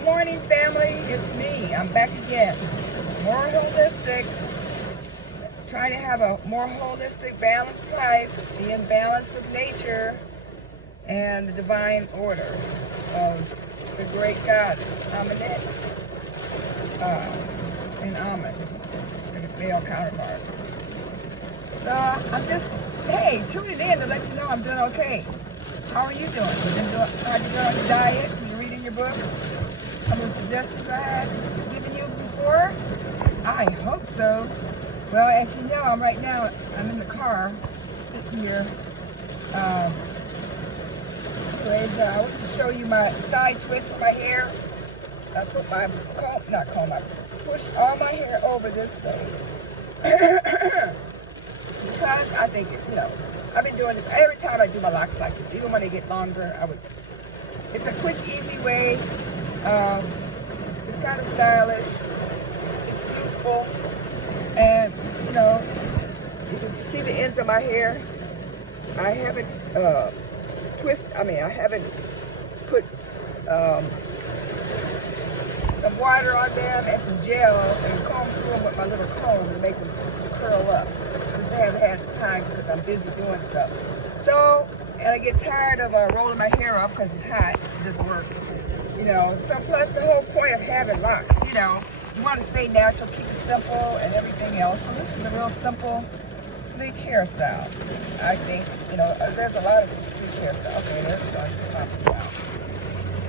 Good morning, family. It's me. I'm back again. More holistic. Trying to have a more holistic, balanced life. Be in balance with nature and the divine order of the great goddess, Amunet, and Amun, the male counterpart. So I'm just, hey, tuning in to let you know I'm doing okay. How are you doing? How you doing on your diet? You reading your books? Some of the suggestions I had given you before? I hope so. Well, as you know, I'm in the car, sitting here. Anyways, I want to show you my side twist for my hair. I put my I push all my hair over this way. Because I think, I've been doing this every time I do my locks like this. Even when they get longer, it's a quick, easy way. It's kind of stylish. It's useful. And, because you see the ends of my hair, I haven't I haven't put some water on them and some gel and comb through them with my little comb to make them curl up. Because I haven't had the time because I'm busy doing stuff. So, and I get tired of rolling my hair up because it's hot. It doesn't work. So plus the whole point of having locks, you want to stay natural, keep it simple and everything else. So this is a real simple, sleek hairstyle. I think, there's a lot of sleek hairstyles. Okay, there's one that's popping out.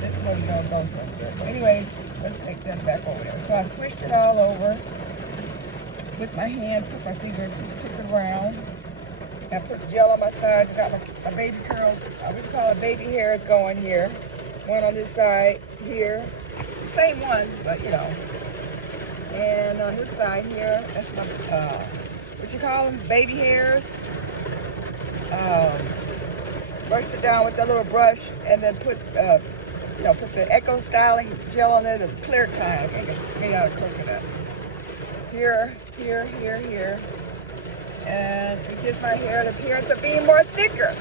This one don't go so good. But anyways, let's take them back over there. So I switched it all over with my hands, took my fingers and took it around. I put gel on my sides. I got my baby curls, I would call it baby hairs going here. One on this side here. Same one, but And on this side here, that's my, what you call them, baby hairs. Brushed it down with a little brush and then put the Eco Styling gel on there, the clear kind. I think it's made out of coconut. Here. And it gives my hair the appearance of being more thicker.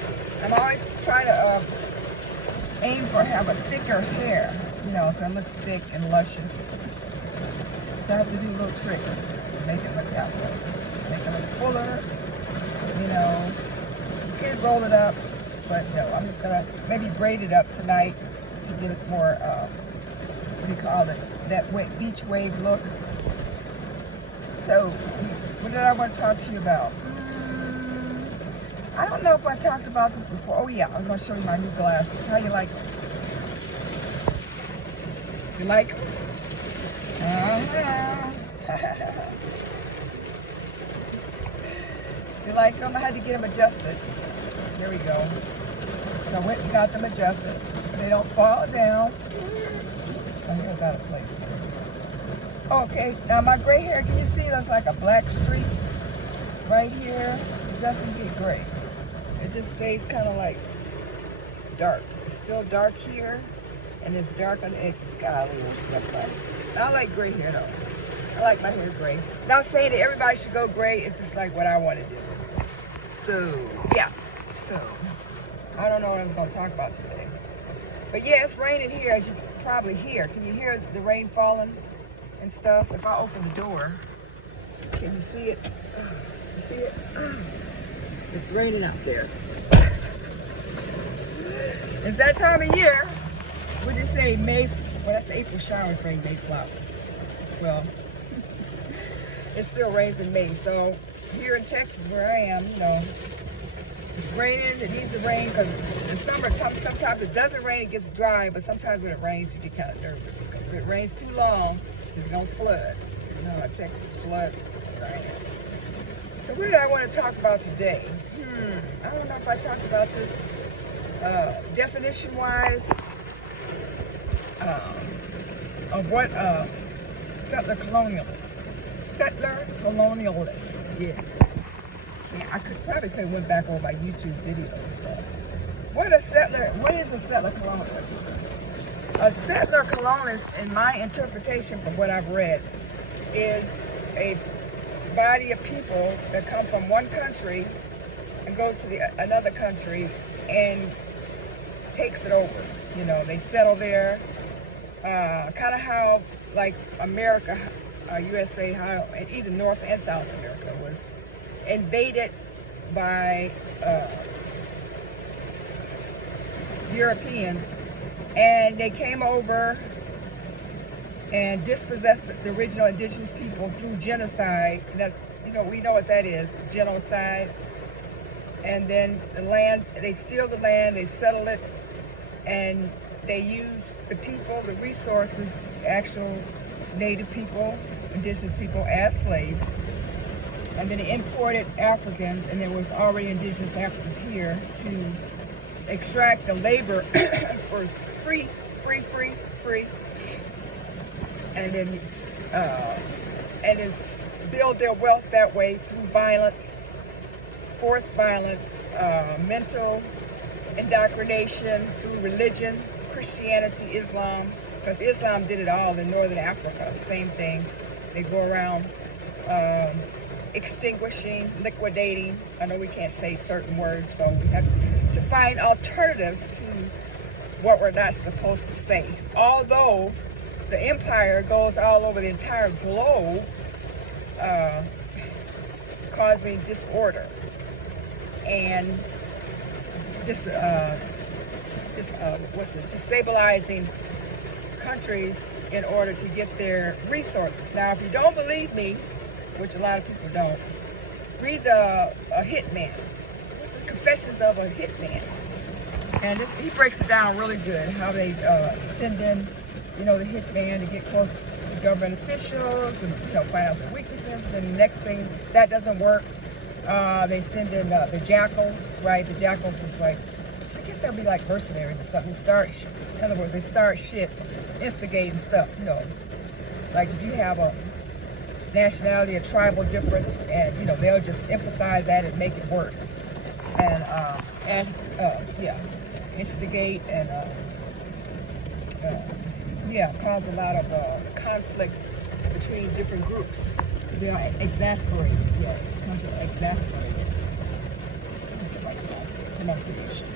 I'm always trying to aim for have a thicker hair, so it looks thick and luscious. So I have to do little tricks to make it look that way. Make it look fuller, You could roll it up, but no, I'm just gonna maybe braid it up tonight to get it more, what do you call it, that beach wave look. So, what did I want to talk to you about? I don't know if I talked about this before. Oh yeah, I was going to show you my new glasses. How you like them? You like them? You like them? I had to get them adjusted. Here we go. So I went and got them adjusted. They don't fall down. My hair's out of place. Okay, now my gray hair, can you see there's like a black streak right here? It doesn't get gray. It just stays kind of like dark. It's still dark here, and it's dark on the edges. Golly, that's like. I like gray hair though. I like my hair gray. Not saying that everybody should go gray. It's just like what I want to do. So yeah. So I don't know what I'm going to talk about today. But yeah, it's raining here, as you can probably hear. Can you hear the rain falling and stuff? If I open the door, can you see it? You see it? It's raining out there. It's that time of year. What do you say? Well, that's April showers bring May flowers. Well, it still rains in May. So here in Texas, where I am, it's raining. It needs to rain because in summer, sometimes it doesn't rain, it gets dry. But sometimes when it rains, you get kind of nervous because if it rains too long, it's gonna flood. Texas floods where I am. So what did I want to talk about today? I don't know if I talked about this definition-wise of what settler colonialist, yes. Yeah, I probably could have went back over my YouTube videos, but what is a settler colonialist? A settler colonialist, in my interpretation from what I've read, is a body of people that come from one country and goes to another country and takes it over. They settle there kind of how like America, USA, how and either North and South America was invaded by Europeans, and they came over and dispossessed the original indigenous people through genocide. And that's, we know what that is, genocide. And then the land, they steal the land, they settle it, and they use the people, the resources, actual native people, indigenous people as slaves. And then they imported Africans, and there was already indigenous Africans here to extract the labor for free, and then just build their wealth that way through violence, forced violence, mental indoctrination through religion, Christianity, Islam, because Islam did it all in Northern Africa, same thing. They go around extinguishing, liquidating. I know we can't say certain words, so we have to find alternatives to what we're not supposed to say. Although the empire goes all over the entire globe, causing disorder and destabilizing countries in order to get their resources. Now, if you don't believe me, which a lot of people don't, read a Hitman. It's the Confessions of a Hitman. And he breaks it down really good, how they send in, the hitman to get close to government officials and, find out their weaknesses. And then the next thing, that doesn't work. They send in the jackals, right? The jackals was like, I guess they'll be like mercenaries or something. In other words, they start shit, instigating stuff, Like if you have a nationality, a tribal difference, and, they'll just emphasize that and make it worse. And instigate and, cause a lot of conflict between different groups. They are exasperated. Yeah, comes to exasperated. Pronunciation.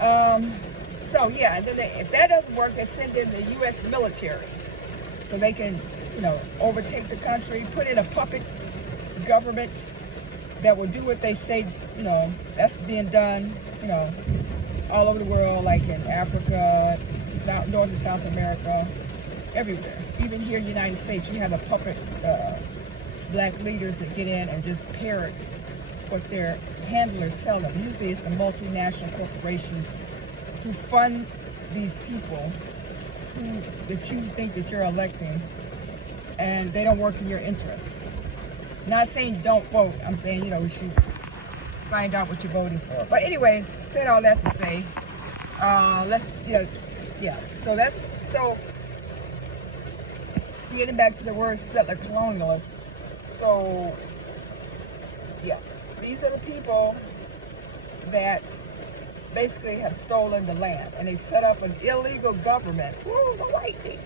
And then if that doesn't work, they send in the U.S. military so they can, overtake the country, put in a puppet government that will do what they say. That's being done, all over the world, like in Africa, North and South America, everywhere. Even here in the United States, you have a puppet black leaders that get in and just parrot what their handlers tell them. Usually it's the multinational corporations who fund these people that you think that you're electing, and they don't work in your interest. Not saying don't vote, I'm saying, we should find out what you're voting for. But anyways, said all that to say, so getting back to the word settler colonialists. So, these are the people that basically have stolen the land, and they set up an illegal government. Ooh, the lightning.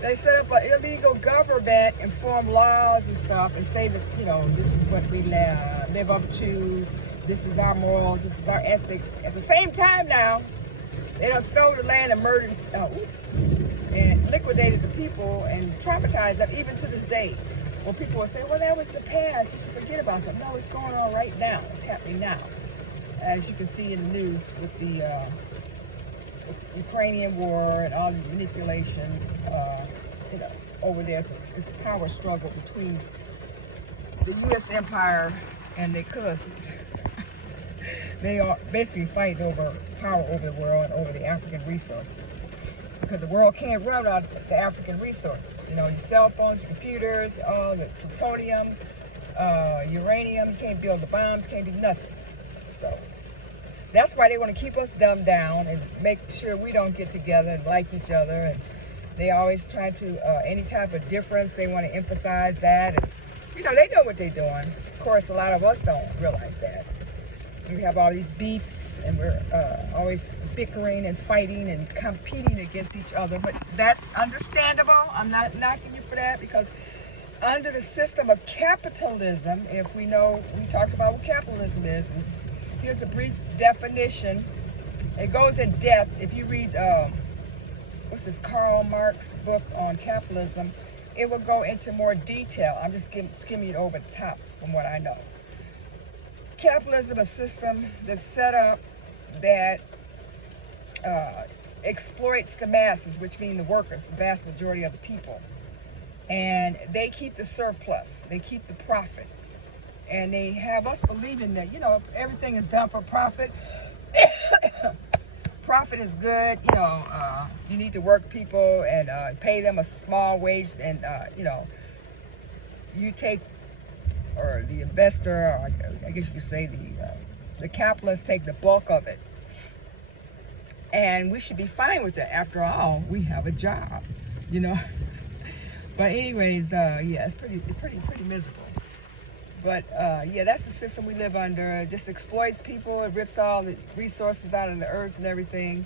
They set up an illegal government and form laws and stuff and say that, this is what we live up to, this is our morals, this is our ethics. At the same time now, they done stole the land and murdered and liquidated the people and traumatized them even to this day. Well, people will say, well, that was the past, you should forget about them. No, it's going on right now. It's happening now. As you can see in the news with the Ukrainian war and all the manipulation, over there. It's a power struggle between the U.S. empire and their cousins. They are basically fighting over power over the world and over the African resources. Because the world can't run out the African resources. Your cell phones, your computers, all the plutonium, uranium, you can't build the bombs, can't do nothing. So that's why they want to keep us dumbed down and make sure we don't get together and like each other. And they always try to, any type of difference, they want to emphasize that. And, they know what they're doing. Of course, a lot of us don't realize that. We have all these beefs, and we're always bickering and fighting and competing against each other. But that's understandable. I'm not knocking you for that, because under the system of capitalism, we talked about what capitalism is, and here's a brief definition It goes in depth. If you read, what's this, Karl Marx book on capitalism, it will go into more detail. I'm just skimming it over the top from what I know. Capitalism is a system that's set up that exploits the masses, which mean the workers, the vast majority of the people. And they keep the surplus, they keep the profit. And they have us believing that, you know, everything is done for profit. Profit is good, you know, you need to work people and pay them a small wage, and, you know, you take, or the investor, or I guess you could say the capitalists take the bulk of it. And we should be fine with it. After all, we have a job, you know. But anyways, yeah, it's pretty miserable. But yeah, that's the system we live under. It just exploits people. It rips all the resources out of the earth and everything.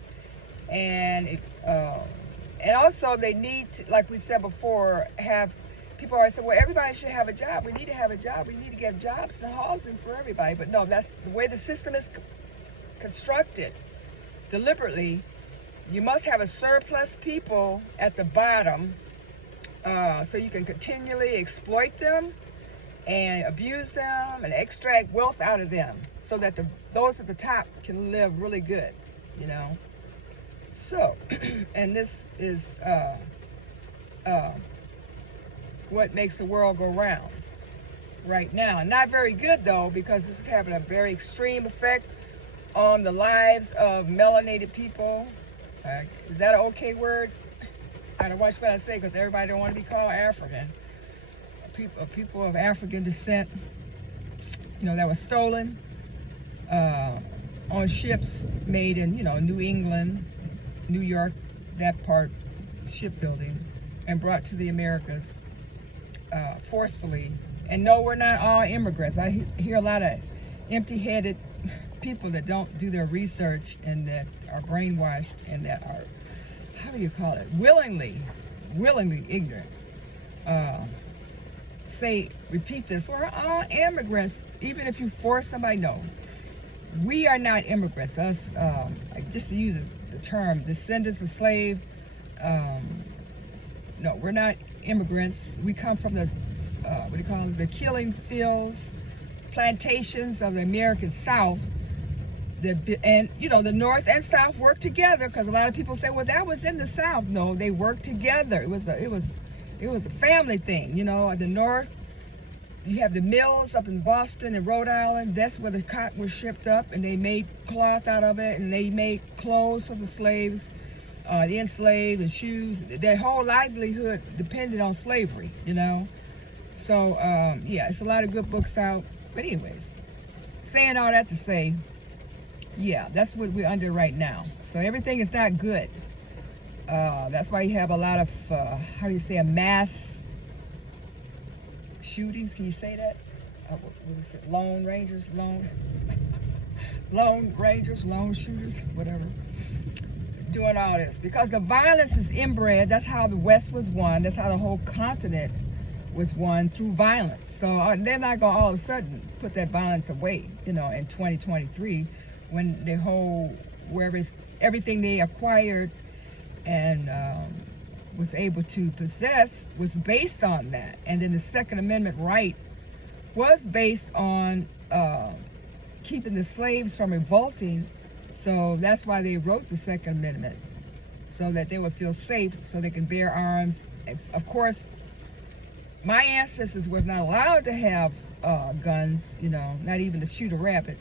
And and also they need to, like we said before, have people always say, well, everybody should have a job. We need to have a job. We need to get jobs and housing for everybody. But no, that's the way the system is constructed. Deliberately, you must have a surplus people at the bottom, so you can continually exploit them and abuse them and extract wealth out of them, so that those at the top can live really good, you know. So, and this is what makes the world go round right now. Not very good though, because this is having a very extreme effect on the lives of melanated people. Is that an okay word? I gotta watch what I say, because everybody don't want to be called African. People of African descent, you know, that was stolen on ships made in, you know, New England, New York, that part, shipbuilding, and brought to the Americas forcefully. And no, we're not all immigrants. I hear a lot of empty-headed people that don't do their research and that are brainwashed and that are, how do you call it, willingly ignorant. Repeat this, we're all immigrants. Even if you force somebody, no, we are not immigrants. Us, just to use the term, descendants of slave, no, we're not immigrants. We come from the, what do you call them, the killing fields, plantations of the American South. And you know, the North and South work together, because a lot of people say, well, that was in the South. No, they worked together. It was a family thing, you know. The North, you have the mills up in Boston and Rhode Island. That's where the cotton was shipped up, and they made cloth out of it, and they made clothes for the slaves, the enslaved, and shoes. Their whole livelihood depended on slavery, you know. So yeah, it's a lot of good books out. But anyways, saying all that to say, yeah, that's what we're under right now. So everything is not good. That's why you have a lot of, how do you say, a mass shootings. Can you say that? What is it? Lone Rangers, lone shooters, whatever. Doing all this. Because the violence is inbred. That's how the West was won. That's how the whole continent was won, through violence. So they're not going to all of a sudden put that violence away, you know, in 2023, when the whole, where everything they acquired and was able to possess was based on that. And then the Second Amendment right was based on keeping the slaves from revolting. So that's why they wrote the Second Amendment, so that they would feel safe, so they can bear arms. Of course, my ancestors was not allowed to have guns, you know, not even to shoot a rabbit.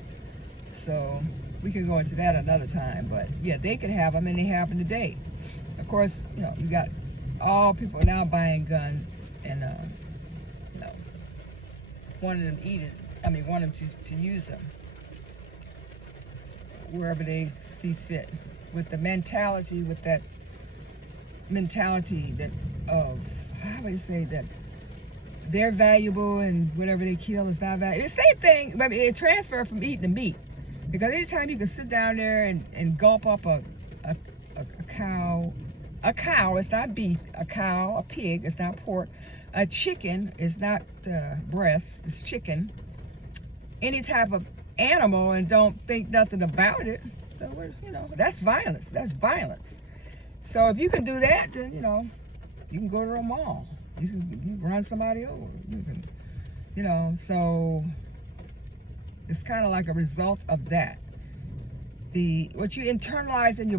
So we can go into that another time. But yeah, they could have them, and they have them today. Of course, you know, you got all people now buying guns and you know, wanting them wanting to use them wherever they see fit, with that mentality that of, how would you say, that they're valuable and whatever they kill is not valuable. It's the same thing. I mean, it transferred from eating to meat, because anytime you can sit down there and gulp up a cow, it's not beef, a cow, a pig, it's not pork, a chicken is not breast, it's chicken, any type of animal, and don't think nothing about it. You know, that's violence. That's violence. So if you can do that, then, you know, you can go to a mall. You can run somebody over. You can, you know, so it's kind of like a result of that. What you internalize in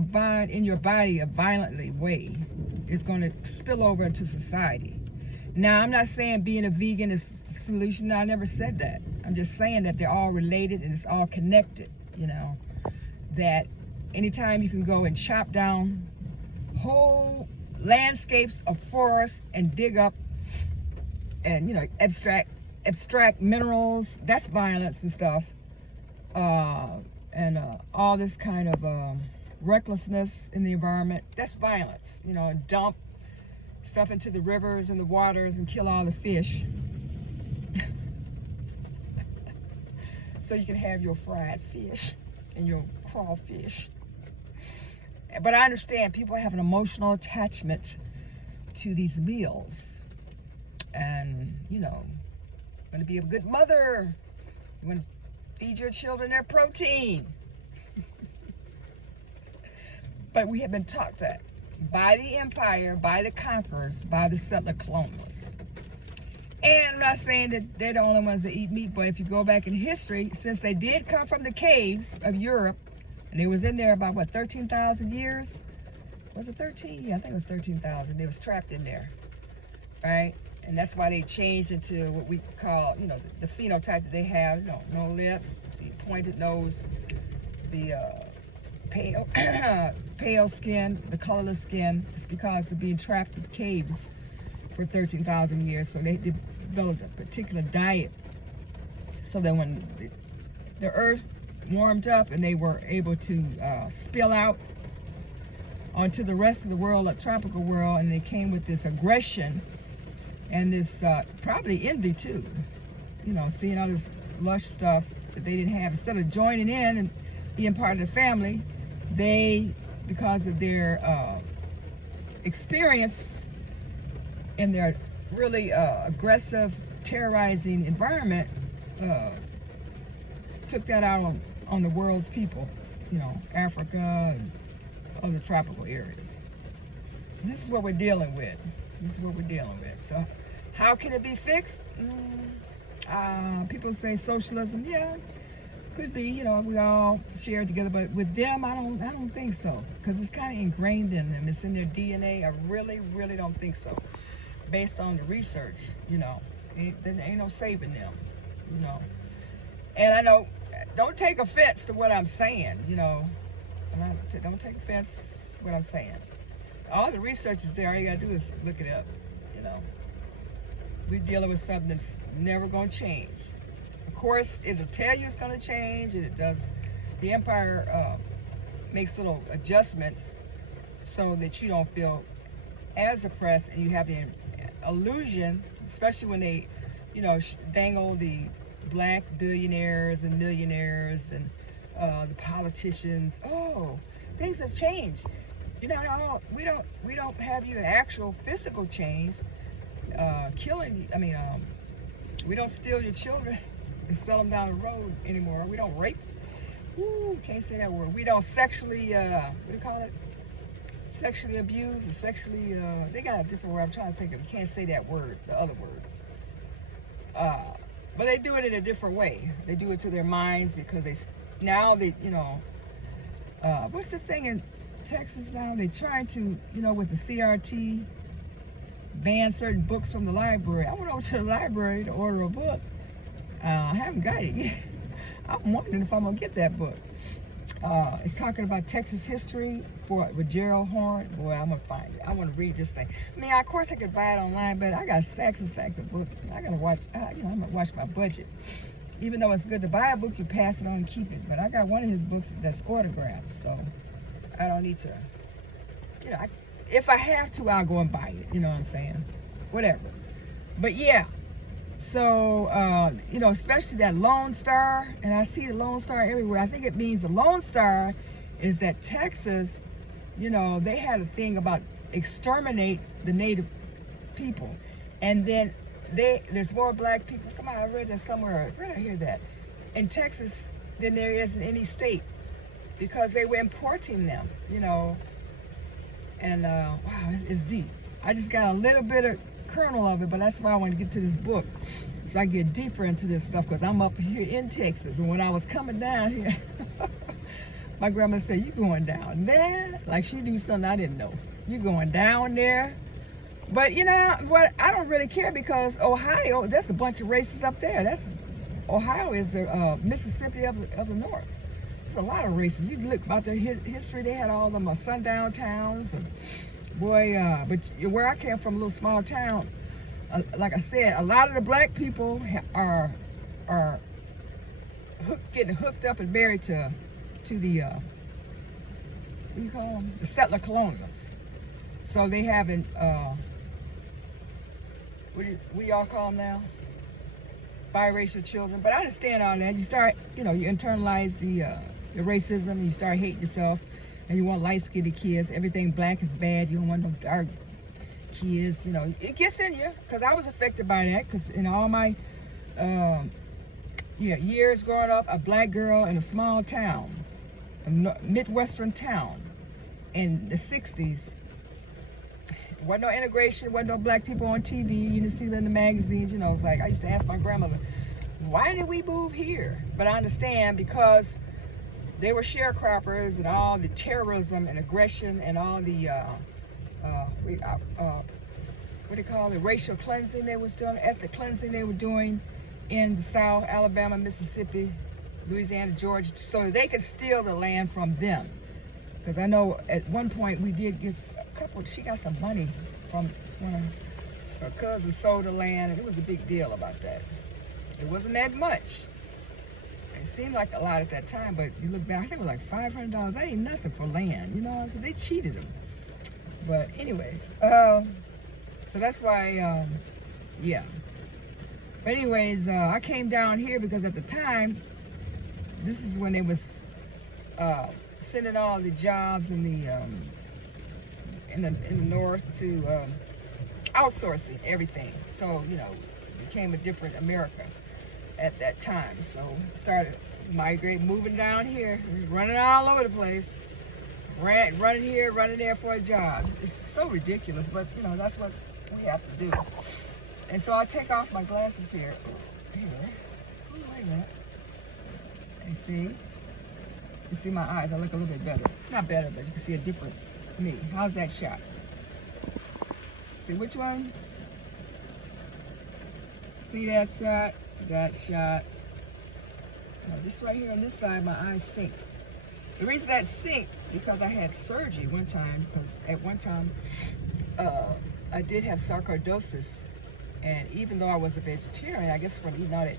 your body a violently way is going to spill over into society. Now, I'm not saying being a vegan is the solution. No, I never said that. I'm just saying that they're all related and it's all connected, you know. That anytime you can go and chop down whole landscapes of forests and dig up and, you know, abstract minerals, that's violence and stuff. And all this kind of recklessness in the environment, that's violence, you know, and dump stuff into the rivers and the waters and kill all the fish so you can have your fried fish and your crawfish. But I understand people have an emotional attachment to these meals, and you know, you want to be a good mother, you want to feed your children their protein. But we have been taught that by the empire, by the conquerors, by the settler colonialists. And I'm not saying that they're the only ones that eat meat, but if you go back in history, since they did come from the caves of Europe, and they was in there about, what, 13,000 years? Was it 13? Yeah, I think it was 13,000. They was trapped in there, right? And that's why they changed into what we call, you know, the phenotype that they have. You know, no lips, the pointed nose, the pale skin, the colorless skin. It's because of being trapped in caves for 13,000 years. So they developed a particular diet so that when the earth warmed up and they were able to spill out onto the rest of the world, the tropical world, and they came with this aggression and this probably envy too, you know, seeing all this lush stuff that they didn't have. Instead of joining in and being part of the family, they, because of their experience in their really aggressive, terrorizing environment, took that out on the world's people, you know, Africa and other tropical areas. So this is what we're dealing with. This is what we're dealing with. So how can it be fixed? People say socialism. Yeah, could be. You know, we all share together. But with them, I don't think so. Because it's kind of ingrained in them. It's in their DNA. I really, really don't think so. Based on the research, you know, there ain't no saving them. You know, and I know. Don't take offense to what I'm saying. You know, don't take offense to what I'm saying. All the research is there. All you gotta do is look it up. You know, we're dealing with something that's never gonna change. Of course, it'll tell you it's gonna change, and it does. The empire makes little adjustments so that you don't feel as oppressed, and you have the illusion, especially when they, you know, dangle the black billionaires and millionaires and the politicians. Oh, things have changed. You know, we don't have you an actual physical change, killing. I mean, we don't steal your children and sell them down the road anymore. We don't rape. Ooh, can't say that word. We don't sexually, what do you call it? Sexually abuse or sexually. They got a different word. I'm trying to think of. You can't say that word. The other word. But they do it in a different way. They do it to their minds because you know, what's the thing in Texas now? They try to, you know, with the CRT, ban certain books from the library. I went over to the library to order a book. I haven't got it yet. I'm wondering if I'm gonna get that book. It's talking about Texas history with Gerald Horn. Boy, I'm gonna find it. I want to read this thing. I mean, of course I could buy it online, but I got stacks and stacks of books. I gotta watch. You know, I'm gonna watch my budget. Even though it's good to buy a book, you pass it on and keep it. But I got one of his books that's autographed, so I don't need to. You know, if I have to, I'll go and buy it. You know what I'm saying? Whatever. But yeah. So, you know, especially that Lone Star, and I see the Lone Star everywhere. I think it means the Lone Star is that Texas, you know, they had a thing about exterminate the native people. And then there's more black people. I read that somewhere. Where did I hear that? In Texas than there is in any state. because they were importing them, you know. And wow, it's deep. I just got a little bit of kernel of it, but that's why I want to get to this book, so I get deeper into this stuff, because I'm up here in Texas. And when I was coming down here, my grandma said, "You going down there?" Like she knew something I didn't know. You going down there? But you know what? I don't really care, because Ohio, there's a bunch of races up there. Ohio is the Mississippi of the North. There's a lot of races. You look about their history. They had all them sundown towns, and boy, but where I came from, a little small town, like I said, a lot of the black people are getting hooked up and married to the what do you call them? The settler colonials. So they having what do y'all call them now? Biracial children. But I understand all that. You start, you know, you internalize the racism, and you start hating yourself, and you want light-skinned kids. Everything black is bad. You don't want no dark kids. You know, it gets in you, because I was affected by that, because in all my years growing up, a black girl in a small town, a Midwestern town, in the 60s, wasn't no integration, wasn't no black people on TV. You didn't see them in the magazines. You know, it's like I used to ask my grandmother, why did we move here? But I understand, because they were sharecroppers, and all the terrorism and aggression and all the what do you call it, racial cleansing they was doing, ethnic cleansing they were doing in the South, Alabama, Mississippi, Louisiana, Georgia, so that they could steal the land from them. Because I know at one point we did get a couple, she got some money from one of her cousins, sold the land, and it was a big deal about that. It wasn't that much. It seemed like a lot at that time, but you look back, I think it was like $500. That ain't nothing for land, you know, so they cheated them. But anyways, so that's why, yeah. But anyways, I came down here because at the time, this is when they was sending all the jobs in the north to outsourcing everything. So, you know, it became a different America at that time. So started migrating, moving down here, running all over the place, running here, running there for a job. It's so ridiculous, but you know, that's what we have to do. And so I take off my glasses here. Ooh, wait a minute. You see my eyes, I look a little bit better. Not better, but you can see a different me. How's that shot? See which one? See that shot? That shot. Now just right here on this side, my eye sinks. The reason that sinks because I had surgery one time, because at one time I did have sarcoidosis, and even though I was a vegetarian, I guess from eating a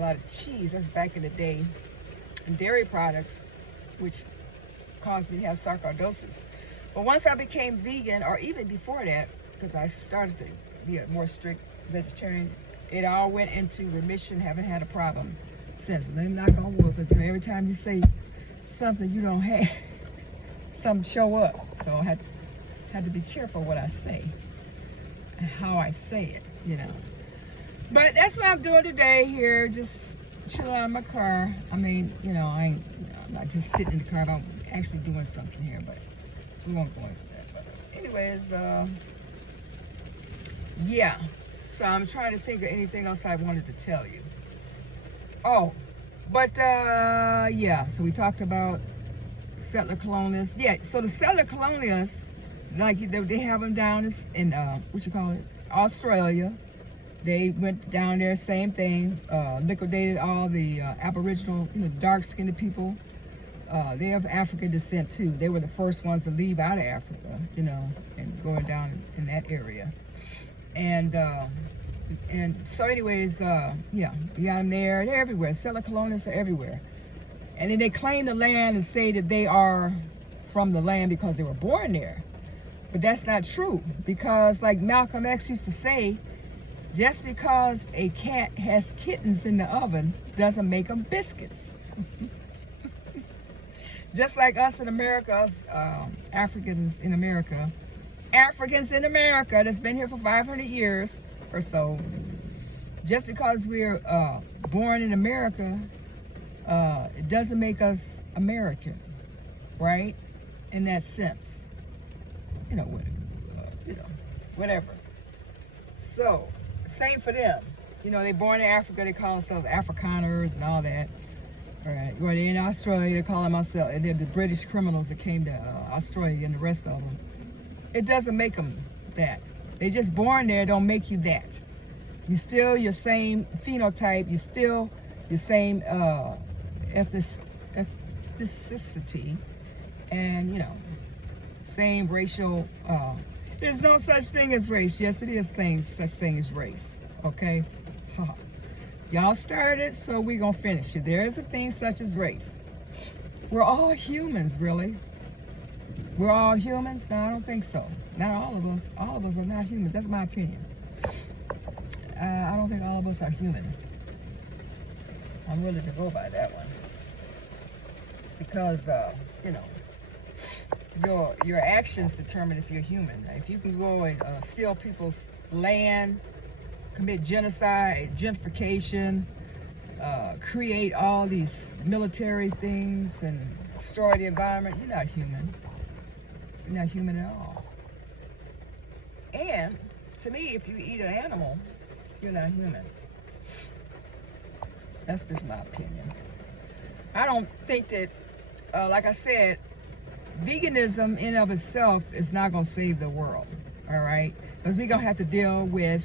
lot of cheese, that's back in the day, and dairy products, which caused me to have sarcoidosis. But once I became vegan, or even before that, because I started to be a more strict vegetarian, it all went into remission. Haven't had a problem since. Let me knock on wood, because every time you say something you don't have, something show up. So I had to be careful what I say and how I say it, you know. But that's what I'm doing today here, just chilling out in my car. I mean, you know, I'm not just sitting in the car, but I'm actually doing something here, but we won't go into that. But anyways, yeah. So I'm trying to think of anything else I wanted to tell you. Oh, but yeah, so we talked about settler colonialists. Yeah, so the settler colonialists, like they have them down in what you call it, Australia. They went down there, same thing, liquidated all the Aboriginal, you know, dark-skinned people. They're of African descent too. They were the first ones to leave out of Africa, you know, and going down in that area. And so anyways, yeah, you got them there. They're everywhere. Settler colonialists are everywhere. And then they claim the land and say that they are from the land because they were born there. But that's not true, because like Malcolm X used to say, just because a cat has kittens in the oven doesn't make them biscuits. Just like us in America, us Africans in America that's been here for 500 years or so, just because we're born in America, it doesn't make us American. right? In that sense, you know, whatever. So, same for them. You know, they born in Africa, they call themselves Afrikaners and all that. All right, or they're in Australia, they call themselves, and they're the British criminals that came to Australia and the rest of them. It doesn't make them that. They just born there, don't make you that. You're still your same phenotype, you're still your same ethnicity, and you know, same racial, there's no such thing as race. Yes, it is such thing as race, okay? Y'all started it, so we're gonna finish it. There is a thing such as race. We're all humans, really. We're all humans? No, I don't think so. Not all of us. All of us are not humans. That's my opinion. I don't think all of us are human. I'm willing to go by that one. Because, you know, your actions determine if you're human. If you can go and steal people's land, commit genocide, gentrification, create all these military things and destroy the environment, you're not human. You're not human at all. And to me, if you eat an animal, you're not human. That's just my opinion. I don't think that, like I said, veganism in of itself is not going to save the world, all right? Because we're going to have to deal with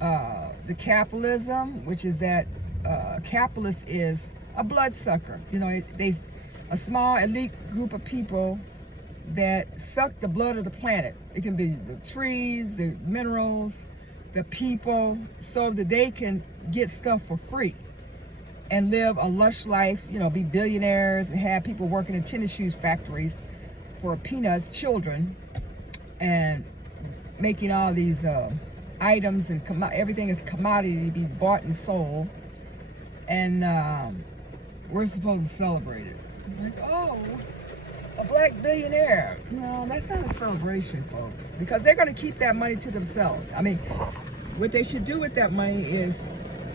the capitalism, which is that capitalist is a bloodsucker. You know, a small elite group of people that suck the blood of the planet. It can be the trees, the minerals, the people, so that they can get stuff for free and live a lush life, you know, be billionaires and have people working in tennis shoes factories for peanuts, children, and making all these items and everything is commodity to be bought and sold. And we're supposed to celebrate it. Like, oh, a black billionaire. No, that's not a celebration, folks, because they're going to keep that money to themselves. I mean, what they should do with that money is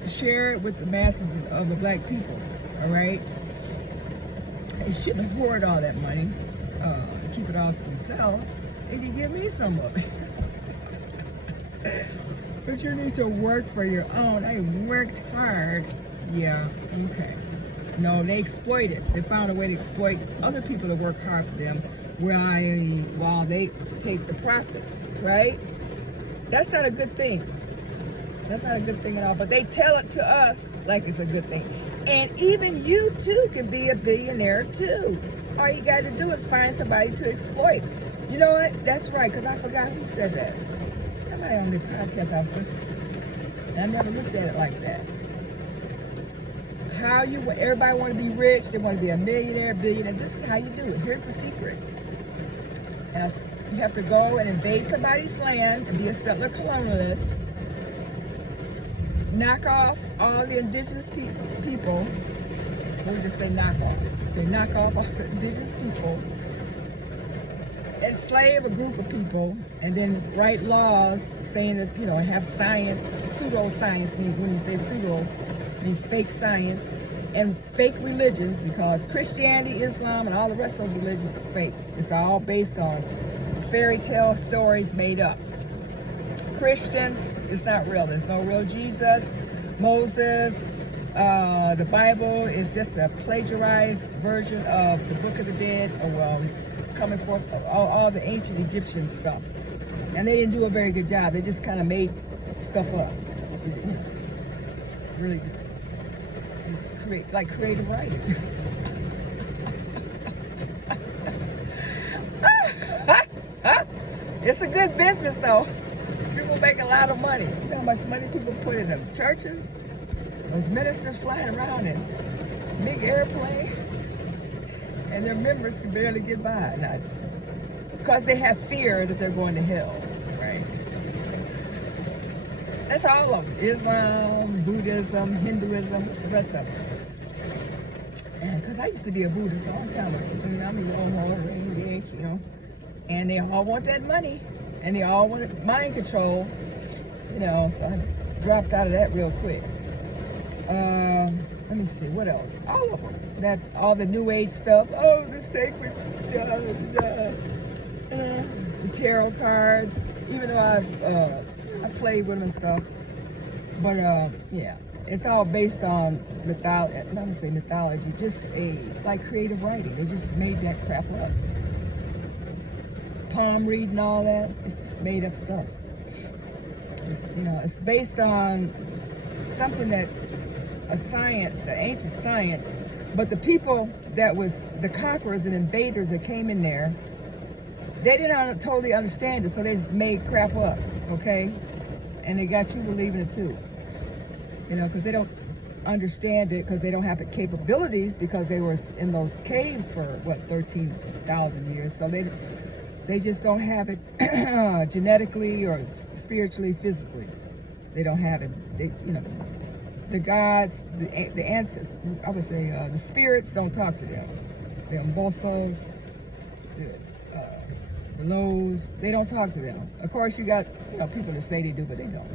share it with the masses of the black people, all right? They shouldn't hoard all that money, keep it all to themselves. They can give me some of it. But you need to work for your own. I worked hard. Yeah, okay. No, they exploit it. They found a way to exploit other people to work hard for them while they take the profit, right? That's not a good thing. That's not a good thing at all. But they tell it to us like it's a good thing. And even you too can be a billionaire too. All you got to do is find somebody to exploit. You know what? That's right, because I forgot who said that. Somebody on the podcast I was listening to. And I never looked at it like that. Everybody want to be rich, they want to be a millionaire, billionaire. This is how you do it. Here's the secret. You have to go and invade somebody's land and be a settler colonialist. Knock off all the indigenous people. We'll just say knock off. Okay, knock off all the indigenous people. Enslave a group of people and then write laws saying that, you know, have science, pseudoscience. When you say pseudo, it means fake science, and fake religions, because Christianity, Islam, and all the rest of those religions are fake. It's all based on fairy tale stories made up. Christians, it's not real. There's no real Jesus, Moses. The Bible is just a plagiarized version of the Book of the Dead, or well, coming forth all the ancient Egyptian stuff. And they didn't do a very good job. They just kind of made stuff up. Really just creative writing. It's a good business though. People make a lot of money. You know how much money people put in them churches? Those ministers flying around in big airplanes, and their members can barely get by. Now, because they have fear that they're going to hell, right? That's all of them. Islam, Buddhism, Hinduism, what's the rest of them? And because I used to be a Buddhist a long time ago. I'm a young, you know, and they all want that money, and they all want mind control, you know, so I dropped out of that real quick. let me see, what else? All of them. That, all the New Age stuff. Oh, the sacred, the tarot cards. Even though I played with them and stuff. But yeah, it's all based on mythology. Not gonna say mythology, just like creative writing. They just made that crap up. Palm reading, all that. It's just made up stuff. It's, it's based on something that a science, an ancient science, but the people that was the conquerors and invaders that came in there, they didn't totally understand it, so they just made crap up, okay? And they got you believing it too, because they don't understand it, because they don't have the capabilities, because they were in those caves for what, 13,000 years, so they just don't have it genetically or spiritually, physically. They don't have it. They, the gods, the ancestors, I would say the spirits don't talk to them. The Mbosos, the Lows, they don't talk to them. Of course, you got people that say they do, but they don't.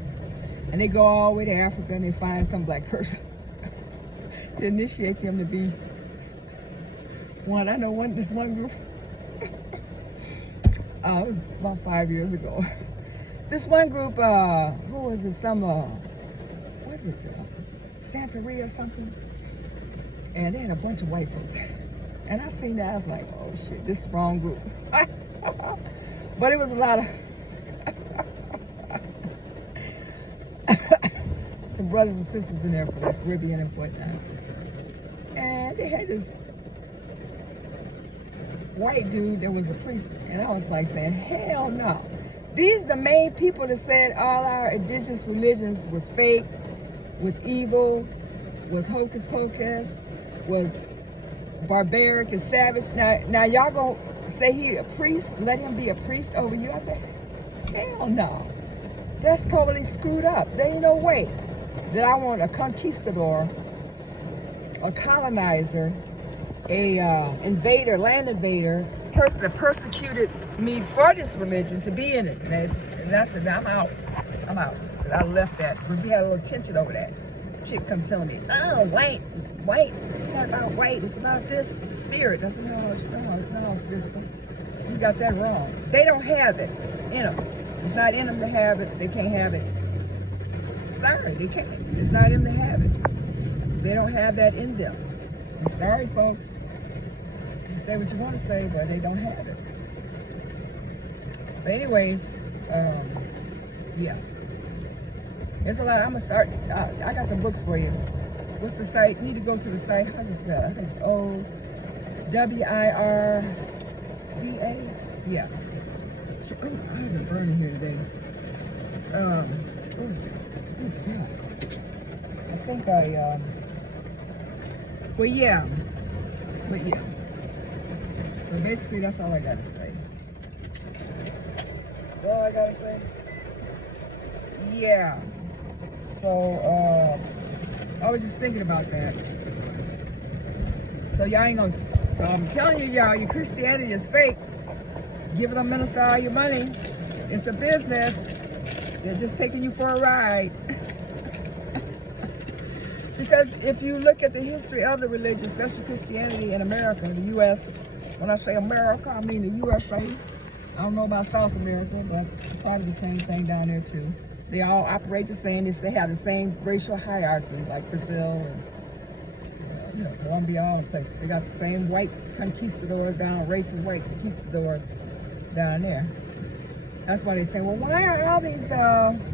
And they go all the way to Africa and they find some black person to initiate them to be one. I know this one group. It was about 5 years ago. This one group, who was it? Was it Santeria or something? And they had a bunch of white folks. And I seen that, I was like, oh shit, this is the wrong group. But it was a lot of some brothers and sisters in there from the Caribbean and whatnot. And they had this white dude that was a priest, and I was like saying, hell no. These are the main people that said all our indigenous religions was fake, was evil, was hocus pocus, was barbaric and savage. Now y'all gonna say he a priest, let him be a priest over you? I said, hell no. That's totally screwed up. There ain't no way that I want a conquistador, a colonizer, a invader, land invader, person that persecuted me for this religion to be in it. And I said, I'm out. I'm out. And I left that because we had a little tension over that. Chick come telling me, oh, white, it's not about white, it's about this spirit. I said, no, sister, you got that wrong. They don't have it in them. It's not in them to have it. They can't have it. Sorry, they can't. It's not in them to have it. They don't have that in them. I'm sorry, folks. You say what you want to say, but they don't have it. But anyways, yeah. There's a lot. I'm going to start. I got some books for you. What's the site? You need to go to the site. How's it spelled? I think it's O-W-I-R-D-A. Yeah. Oh, eyes are burning here today. I think well, yeah. So basically, that's all I got to say. That's all I got to say? Yeah. So, I was just thinking about that. So y'all ain't gonna, so I'm telling you, y'all, your Christianity is fake. Giving a minister all your money. It's a business. They're just taking you for a ride. Because if you look at the history of the religion, especially Christianity in America, the U.S., when I say America, I mean the USA. I don't know about South America, but it's probably the same thing down there too. They all operate the same. They have the same racial hierarchy, like Brazil and Colombia, all the places. They got the same white conquistadors down, racist white conquistadors down there. That's why they say, well, why are all these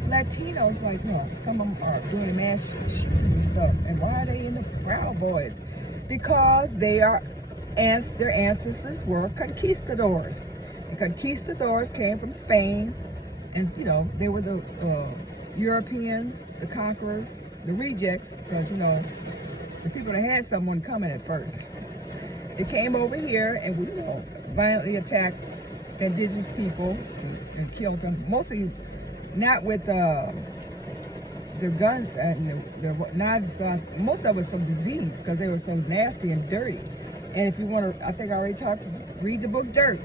Latinos, like, some of them are doing mass shooting and stuff, and why are they in the Proud Boys? Because their ancestors were conquistadors. The conquistadors came from Spain, and, they were the Europeans, the conquerors, the rejects, because, the people that had someone coming at first. They came over here, and we violently attacked indigenous people and killed them, mostly not with their guns and their knives and stuff. Most of it was from disease because they were so nasty and dirty. And if you want to, I think I already read the book Dirt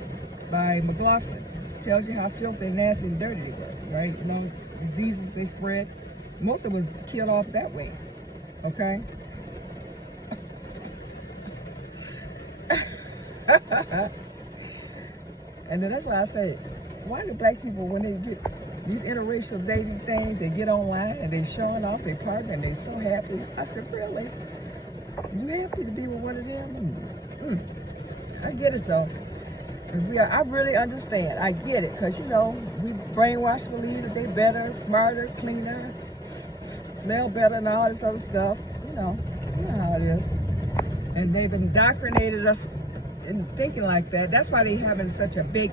by McLaughlin. It tells you how filthy and nasty and dirty they were, right? Diseases they spread. Most of it was killed off that way, okay? And then that's why I say, why do black people, when they get these interracial dating things, they get online and they showing off their partner and they so happy? I said, really? You happy to be with one of them? I get it though. Cause I really understand. I get it. Cause you know, we brainwashed to believe that they better, smarter, cleaner, smell better and all this other stuff. You know how it is. And they've indoctrinated us in thinking like that. That's why they having such a big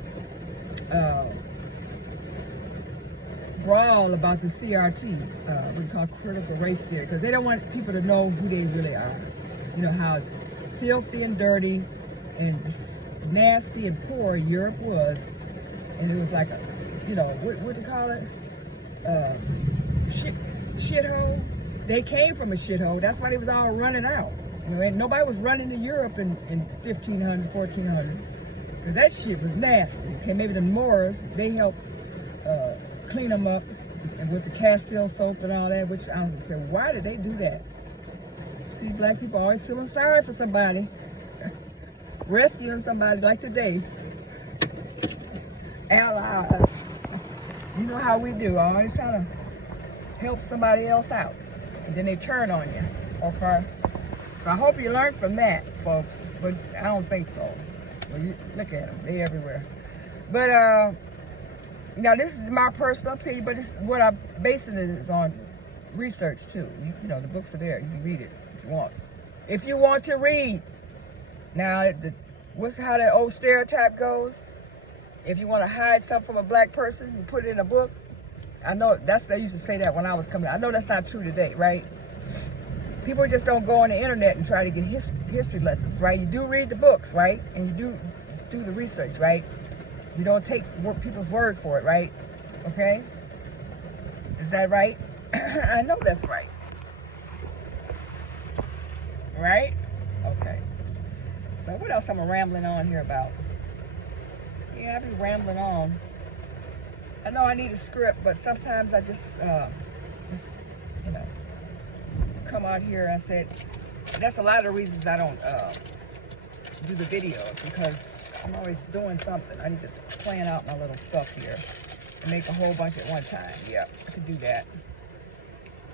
brawl about the CRT, we call critical race theory, because they don't want people to know who they really are. You know, how filthy and dirty and just nasty and poor Europe was. And it was like a, you know, what do you call it? Shithole. They came from a shithole. That's why they was all running out. You know, and nobody was running to Europe in 1500, 1400. Because that shit was nasty. Okay, maybe the Moors, they helped clean them up, and with the Castile soap and all that, which I don't say, why did they do that? See, black people always feeling sorry for somebody, rescuing somebody like today. Allies. You know how we do, always trying to help somebody else out, and then they turn on you, okay? So I hope you learned from that, folks, but I don't think so. Well, you look at them, they everywhere. But now this is my personal opinion, but it's what I'm basing it is on research too. You know, the books are there. You can read it if you want. If you want to read. Now, what's how that old stereotype goes? If you want to hide something from a black person, you put it in a book. I know they used to say that when I was coming. I know that's not true today, right? People just don't go on the internet and try to get history lessons, right? You do read the books, right? And you do the research, right? You don't take people's word for it, right? Okay? Is that right? I know that's right. Right? Okay. So what else am I rambling on here about? Yeah, I be rambling on. I know I need a script, but sometimes I just you know, come out here and say, that's a lot of the reasons I don't do the videos, because I'm always doing something. I need to plan out my little stuff here and make a whole bunch at one time. Yeah, I could do that.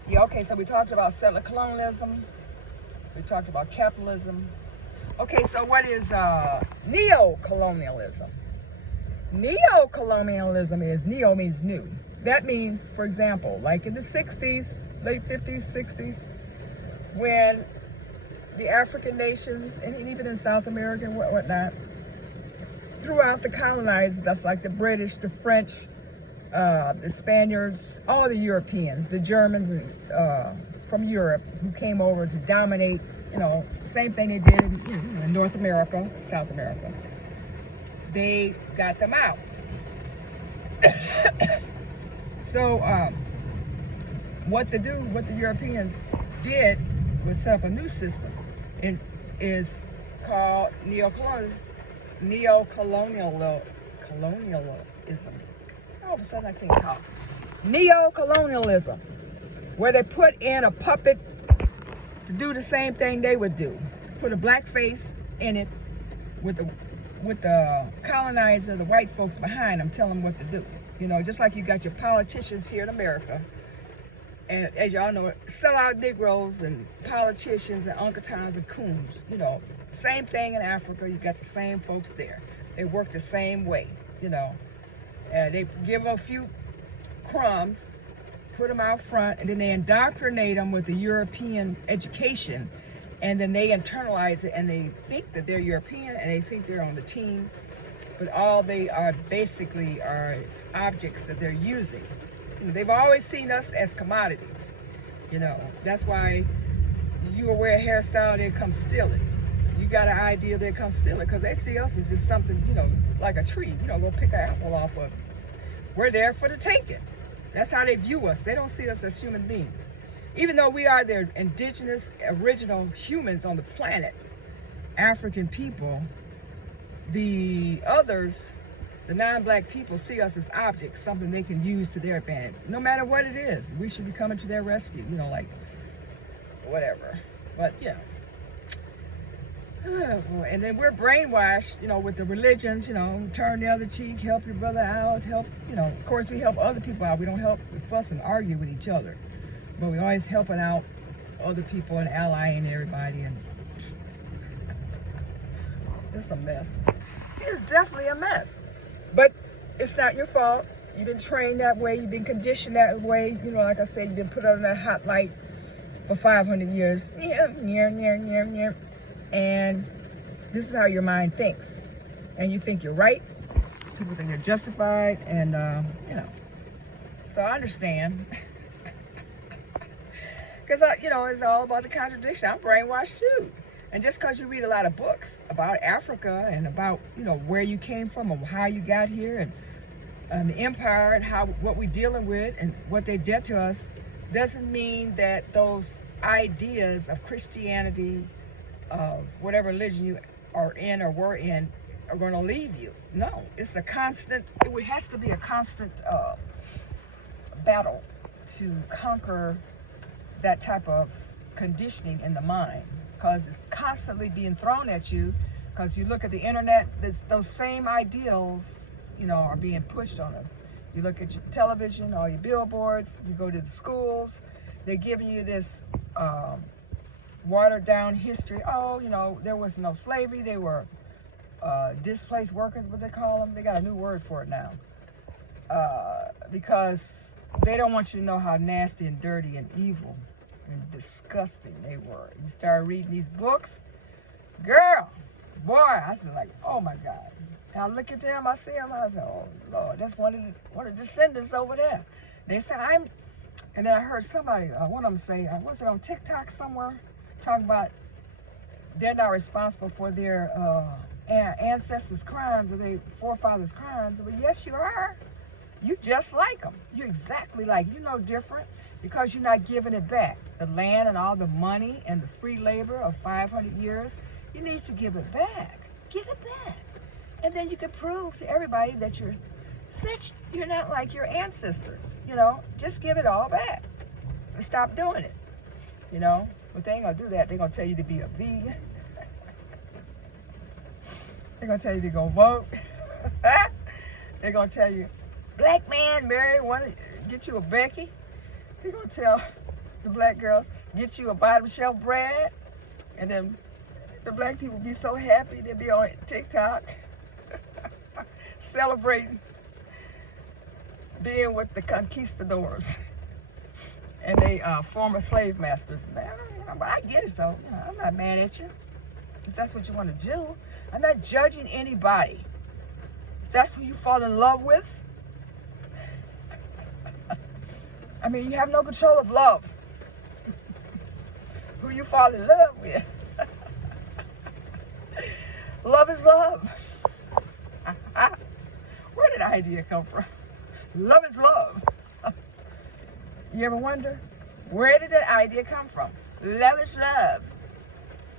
Yeah, okay, so we talked about settler colonialism. We talked about capitalism. Okay, so what is neo-colonialism? Neo-colonialism is, neo means new. That means, for example, like in the 60s, late 50s, 60s, when the African nations, and even in South America and whatnot, throughout the colonizers, that's like the British, the French, the Spaniards, all the Europeans, the Germans from Europe who came over to dominate, you know, same thing they did in North America, South America. They got them out. So what the Europeans did was set up a new system. It is called neocolonialism. All of a sudden I can't talk. Neo-colonialism, where they put in a puppet to do the same thing they would do. Put a black face in it with the colonizer, the white folks behind them, tell them what to do. You know, just like you got your politicians here in America, and as y'all know, sellout Negroes and politicians and Uncle Toms and coons. You know, same thing in Africa. You got the same folks there. They work the same way. You know, they give them a few crumbs, put them out front, and then they indoctrinate them with the European education, and then they internalize it, and they think that they're European, and they think they're on the team, but all they are basically are objects that they're using. They've always seen us as commodities. You know, that's why you wear a hairstyle, they come steal it. You got an idea, they come steal it, because they see us as just something, you know, like a tree. You know, go pick an apple off of it. We're there for the taking. That's how they view us. They don't see us as human beings. Even though we are their indigenous, original humans on the planet, African people, the others, the non-black people, see us as objects, something they can use to their advantage. No matter what it is, we should be coming to their rescue, you know, like, whatever. But, yeah. Oh, boy. And then we're brainwashed, with the religions, turn the other cheek, help your brother out, help, of course we help other people out. We don't help, we fuss and argue with each other. But we always helping out other people and allying everybody, and it's a mess. It's definitely a mess. But it's not your fault. You've been trained that way, you've been conditioned that way, like I said, you've been put on that hot light for 500 years. And this is how your mind thinks. And you think you're right. People think they're justified. And, so I understand. Because, it's all about the contradiction. I'm brainwashed too. And just because you read a lot of books about Africa and about, where you came from and how you got here and the empire and what we're dealing with and what they did to us, doesn't mean that those ideas of Christianity, of whatever religion you are in or were in, are going to leave you. No, it has to be a constant battle to conquer that type of conditioning in the mind, because it's constantly being thrown at you. Because you look at the internet, those same ideals, are being pushed on us. You look at your television, all your billboards, you go to the schools, they're giving you this watered down history. Oh, there was no slavery. They were displaced workers, what they call them. They got a new word for it now. Because they don't want you to know how nasty and dirty and evil and disgusting they were. You start reading these books, girl, boy, I was like, oh my God. And I look at them, I see them, I said, oh Lord, that's one of the descendants over there. They said, and then I heard somebody, one of them say, was it on TikTok somewhere, talking about they're not responsible for their ancestors' crimes or their forefathers' crimes. But yes, you are. You just like them. You're exactly like, you're no different, because you're not giving it back. The land and all the money and the free labor of 500 years, you need to give it back. Give it back. And then you can prove to everybody that you're not like your ancestors, just give it all back and stop doing it, But they ain't gonna do that. They're gonna tell you to be a vegan. They're gonna tell you to go vote. They're gonna tell you, black man, marry get you a Becky. They're gonna tell the black girls, get you a bottom shelf bread. And then the black people be so happy, they'll be on TikTok celebrating being with the conquistadors and they former slave masters. But I get it though. I'm not mad at you. If that's what you want to do, I'm not judging anybody. If that's who you fall in love with, I mean, you have no control of love. Who you fall in love with. Love is love. Where did the idea come from? Love is love. You ever wonder, where did that idea come from? Love is love.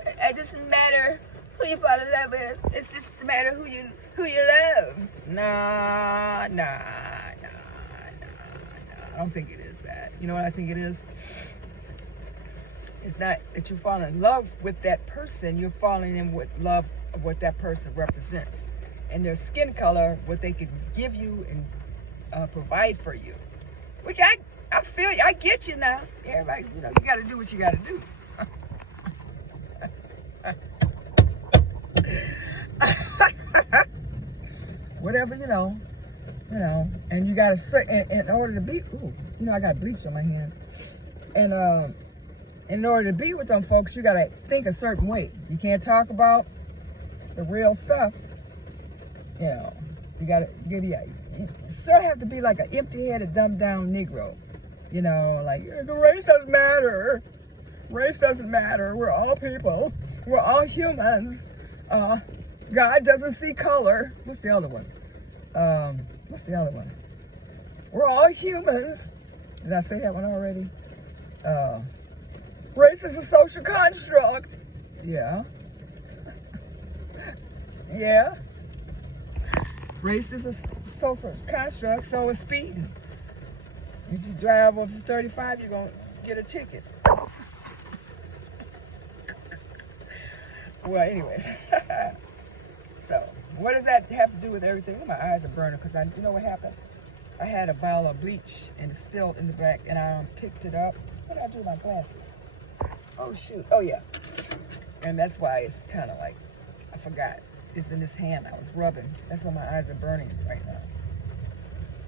It doesn't matter who you fall in love with. It's just a matter who you love. Nah. I don't think it is that. You know what I think it is? It's not that you fall in love with that person. You're falling in with love of what that person represents. And their skin color, what they could give you and provide for you. Which I feel, I get you now. Everybody, you got to do what you got to do. Whatever, and you got to, in order to be, I got bleach on my hands. And in order to be with them folks, you got to think a certain way. You can't talk about the real stuff. You got to, you sort of have to be like an empty-headed, dumbed-down Negro. Like, the race doesn't matter. Race doesn't matter. We're all people. We're all humans. God doesn't see color. What's the other one? We're all humans. Did I say that one already? Race is a social construct. Yeah. Yeah. Race is a social construct, so is speeding. If you drive over 35, you're going to get a ticket. Well, anyways. So, what does that have to do with everything? My eyes are burning because you know what happened? I had a bottle of bleach and it spilled in the back, and I picked it up. What did I do with my glasses? Oh shoot! Oh yeah. And that's why it's kind of like I forgot. It's in this hand I was rubbing. That's why my eyes are burning right now.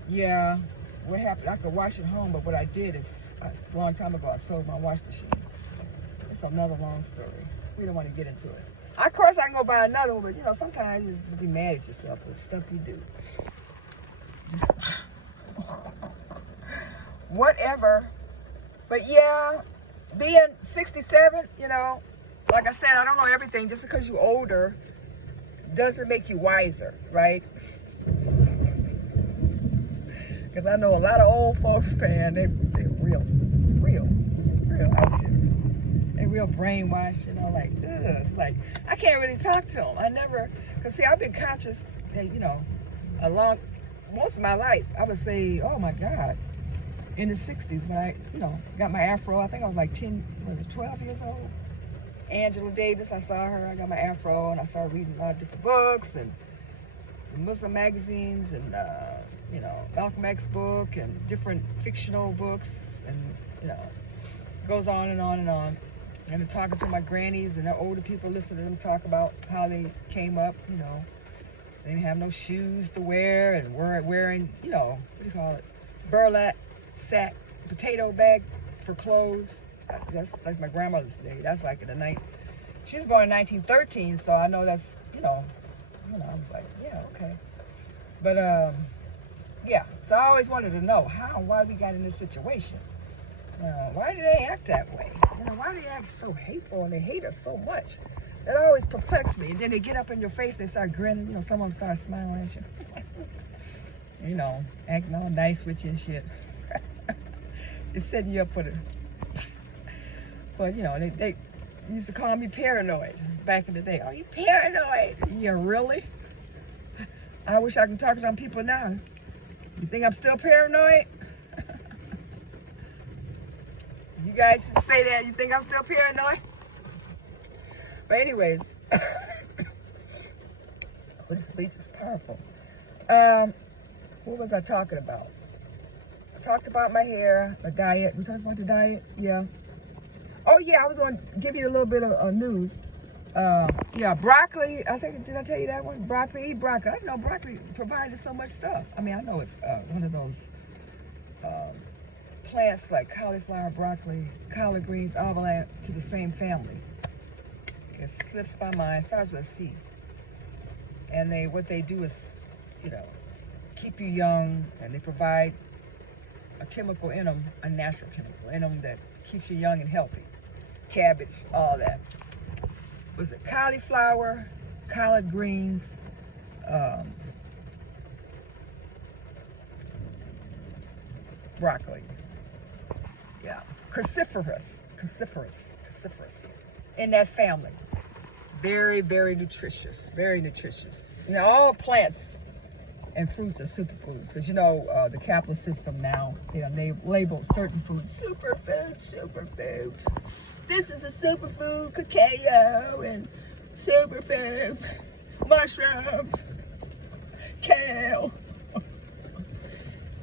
Yeah. What happened? I could wash it home, but what I did is a long time ago I sold my wash machine. It's another long story. We don't want to get into it. Of course, I can go buy another one, but you know, sometimes you just be mad at yourself for the stuff you do. Just whatever. But yeah, being 67, you know, like I said, I don't know everything. Just because you're older doesn't make you wiser, right? Because I know a lot of old folks, man, they're real out here. They real brainwashed, you know, like, ugh. It's like, I can't really talk to them. I never, because see, I've been conscious, you know, most of my life. I would say, oh my God, in the 60s when I, you know, got my afro. I think I was like 12 years old. Angela Davis, I saw her, I got my afro, and I started reading a lot of different books and Muslim magazines and, you know, Malcolm X book and different fictional books, and, you know, goes on and on and on. And I'm talking to my grannies and the older people, listening to them talk about how they came up, you know. They didn't have no shoes to wear and weren't wearing, you know, what do you call it? Burlap sack, potato bag for clothes. That's like my grandmother's day. That's like in the night. She was born in 1913, so I know that's, you know, I was like, yeah, okay. But, yeah, so I always wanted to know why we got in this situation. Why do they act that way? You know, why do they act so hateful and they hate us so much? That always perplexed me. And then they get up in your face, they start grinning, you know, some of them start smiling at you. You know, acting all nice with you and shit. It's setting you up for you know, they used to call me paranoid back in the day. Oh, you paranoid? Yeah, really? I wish I could talk to some people now. You think I'm still paranoid? You guys should say that. You think I'm still paranoid? But anyways, this bleach is powerful. What was I talking about? I talked about my hair, my diet. We talked about the diet, yeah. Oh yeah, I was going to give you a little bit of news. Yeah, broccoli. I think, did I tell you that one? Broccoli, eat broccoli. I didn't know broccoli provided so much stuff. I mean, I know it's one of those plants like cauliflower, broccoli, collard greens, all belong to the same family. It slips my mind. Starts with a C. And what they do is, you know, keep you young, and they provide a chemical in them, a natural chemical in them that keeps you young and healthy. Cabbage, all that. Was it cauliflower, collard greens, broccoli. Yeah, cruciferous. In that family. Very, very nutritious. Very nutritious. You know, all plants and fruits are superfoods, because you know the capitalist system now, you know, they label certain foods superfoods. This is a superfood, cacao and superfoods, mushrooms, kale.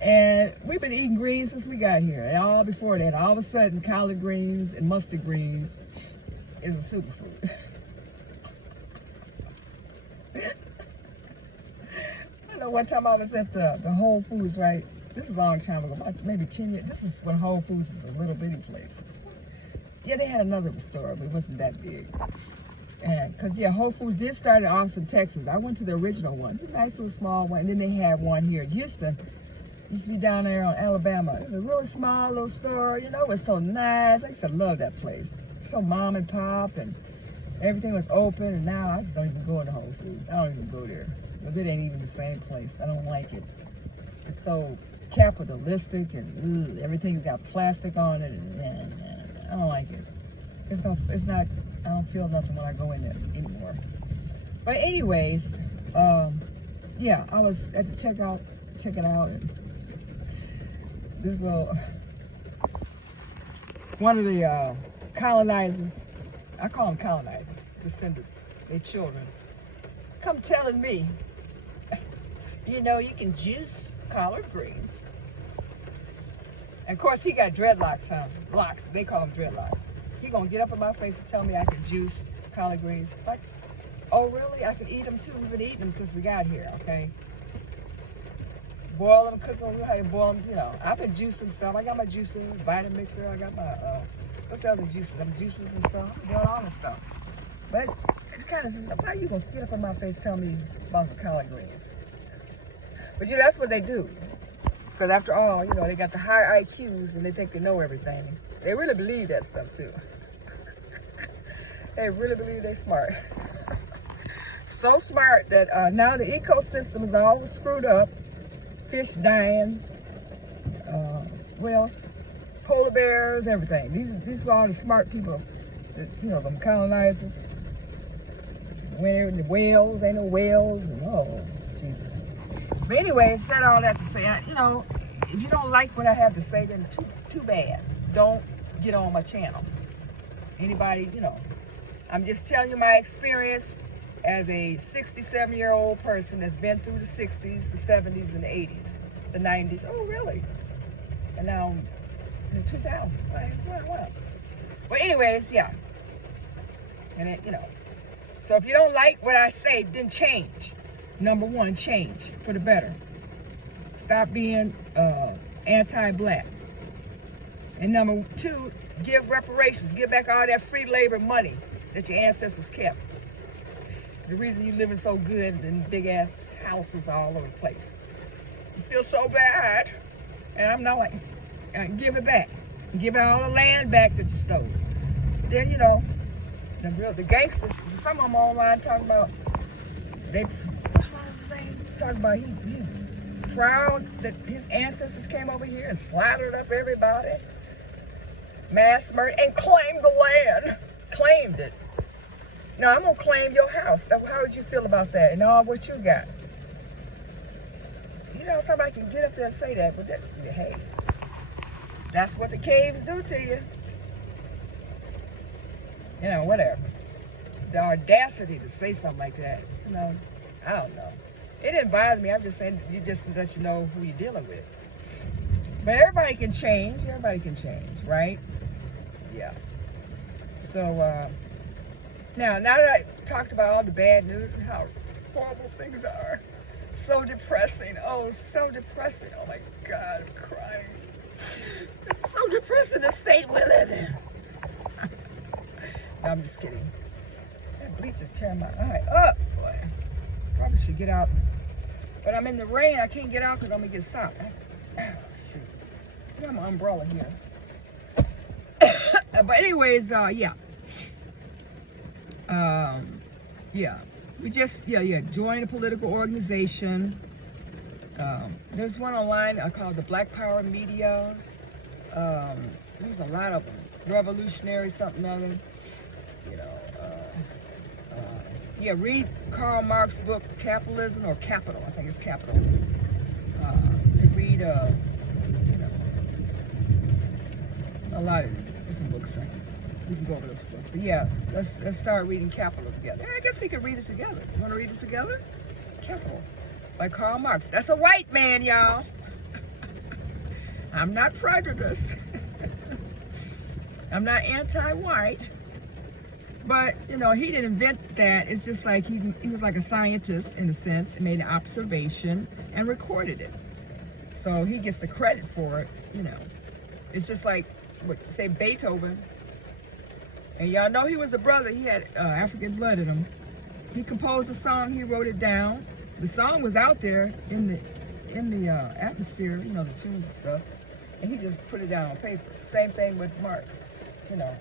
And we've been eating greens since we got here. And all before that, all of a sudden, collard greens and mustard greens is a superfood. I know one time I was at the Whole Foods, right? This is a long time ago, maybe 10 years. This is when Whole Foods was a little bitty place. Yeah, they had another store, but it wasn't that big. And because, yeah, Whole Foods did start in Austin, Texas. I went to the original one. It's a nice little small one. And then they had one here in Houston. Used to be down there on Alabama. It was a really small little store. You know, it was so nice. I used to love that place. So mom and pop, and everything was open. And now I just don't even go into Whole Foods. I don't even go there. Because it ain't even the same place. I don't like it. It's so capitalistic, and everything's got plastic on it. And I don't like it. It's not, I don't feel nothing when I go in there anymore. But anyways, yeah, I was at the check it out, and this little, one of the colonizers, I call them colonizers, descendants their children. Come telling me, you know, you can juice collard greens. And of course, he got dreadlocks, huh? Locks, they call them dreadlocks. He gonna get up in my face and tell me I can juice collard greens. Like, oh really? I can eat them too. We've been eating them since we got here, okay? Boil them, cook them, how you boil them, you know. I've been juicing stuff. I got my juicer, Vitamixer. I got my, what's the other juices? Them juices and stuff. I'm doing all this stuff. But it's kind of, how you gonna get up in my face and tell me about the collard greens? But you know, that's what they do. Because after all, you know, they got the high IQs and they think they know everything. They really believe that stuff too. They really believe they're smart. So smart that now the ecosystem is all screwed up. Fish dying, what else? Polar bears, everything. These were all the smart people, that, you know, them colonizers. When the whales, ain't no whales, and oh, Jesus. But anyway, said all that to say, you know, if you don't like what I have to say, then too bad. Don't get on my channel. Anybody, you know, I'm just telling you my experience as a 67-year-old person that's been through the 60s, the 70s, and the 80s, the 90s. Oh, really? And now in the 2000s. Wow. Well, anyways, yeah. And it, you know. So if you don't like what I say, then change. Number one, change for the better. Stop being anti-black. And number two, give reparations. Give back all that free labor money that your ancestors kept. The reason you living so good in big ass houses all over the place. You feel so bad. And I'm not like, give it back. Give all the land back that you stole. Then, you know, the gangsters, some of them online talking about, what's wrong with his name? Talking about he proud that his ancestors came over here and slaughtered up everybody. Mass murder and claimed the land. Claimed it. Now, I'm going to claim your house. How would you feel about that and all what you got? You know, somebody can get up there and say that, but hey, that's what the caves do to you. You know, whatever. The audacity to say something like that, you know, I don't know. It didn't bother me. I'm just saying, just to let you know who you're dealing with. But everybody can change. Everybody can change, right? Yeah. So, now that I talked about all the bad news and how horrible things are, so depressing. Oh, so depressing. Oh my God, I'm crying. It's so depressing, the state we live in. No, I'm just kidding. That bleach is tearing my eye up, boy. Probably should get out. But I'm in the rain. I can't get out because I'm going to get socked. Oh, shoot. I got my umbrella here. But anyways, yeah. Yeah. We just, join a political organization. There's one online called the Black Power Media. There's a lot of them. Revolutionary something other. You know, read Karl Marx's book, Capitalism or Capital. I think it's Capital. Read, you know, a lot of different books. We can go over those books. But yeah, let's start reading Capital together. I guess we could read it together. You want to read it together? Capital by Karl Marx. That's a white man, y'all. I'm not prejudiced. I'm not anti-white. But, you know, he didn't invent that. It's just like he was like a scientist in a sense, and made an observation and recorded it. So he gets the credit for it, you know. It's just like, say, Beethoven. And y'all know he was a brother. He had African blood in him. He composed a song. He wrote it down. The song was out there in the atmosphere, you know, the tunes and stuff. And he just put it down on paper. Same thing with Marx, you know.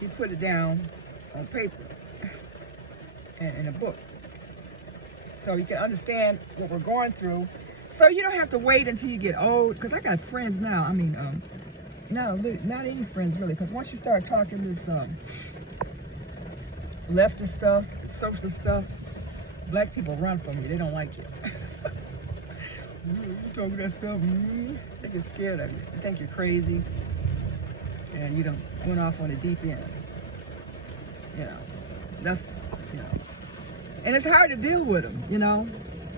He put it down on paper and in a book. So you can understand what we're going through. So you don't have to wait until you get old. Because I got friends now. I mean, no, not any friends really. Because once you start talking this leftist stuff, socialist stuff, black people run from you. They don't like you. You talking that stuff? They get scared of you. They think you're crazy. And you done went off on the deep end. You know, you know. And it's hard to deal with them, you know.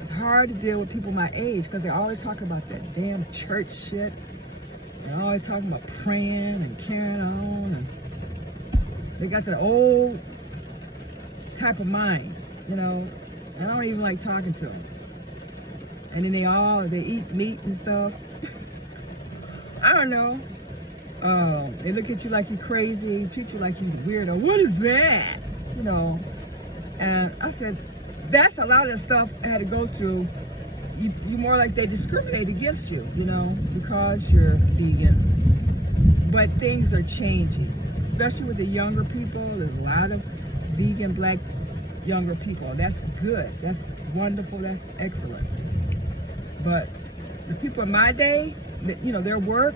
It's hard to deal with people my age because they're always talking about that damn church shit. They're always talking about praying and carrying on, and they got that old type of mind, you know. I don't even like talking to them. And then they eat meat and stuff. I don't know. They look at you like you're crazy, treat you like you're weirdo. What is that? You know. And I said, that's a lot of the stuff I had to go through. You more like they discriminate against you, you know, because you're vegan. But things are changing, especially with the younger people. There's a lot of vegan, black, younger people. That's good. That's wonderful. That's excellent. But the people in my day, you know, their work,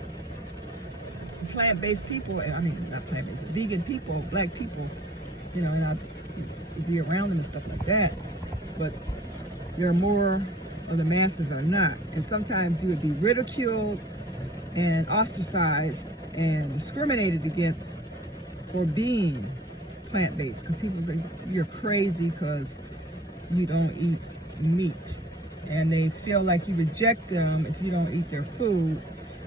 plant-based people, I mean, not plant-based, vegan people, black people, you know, and I'd be around them and stuff like that. But there are more of the masses are not. And sometimes you would be ridiculed and ostracized and discriminated against for being plant-based, because people think you're crazy because you don't eat meat. And they feel like you reject them if you don't eat their food.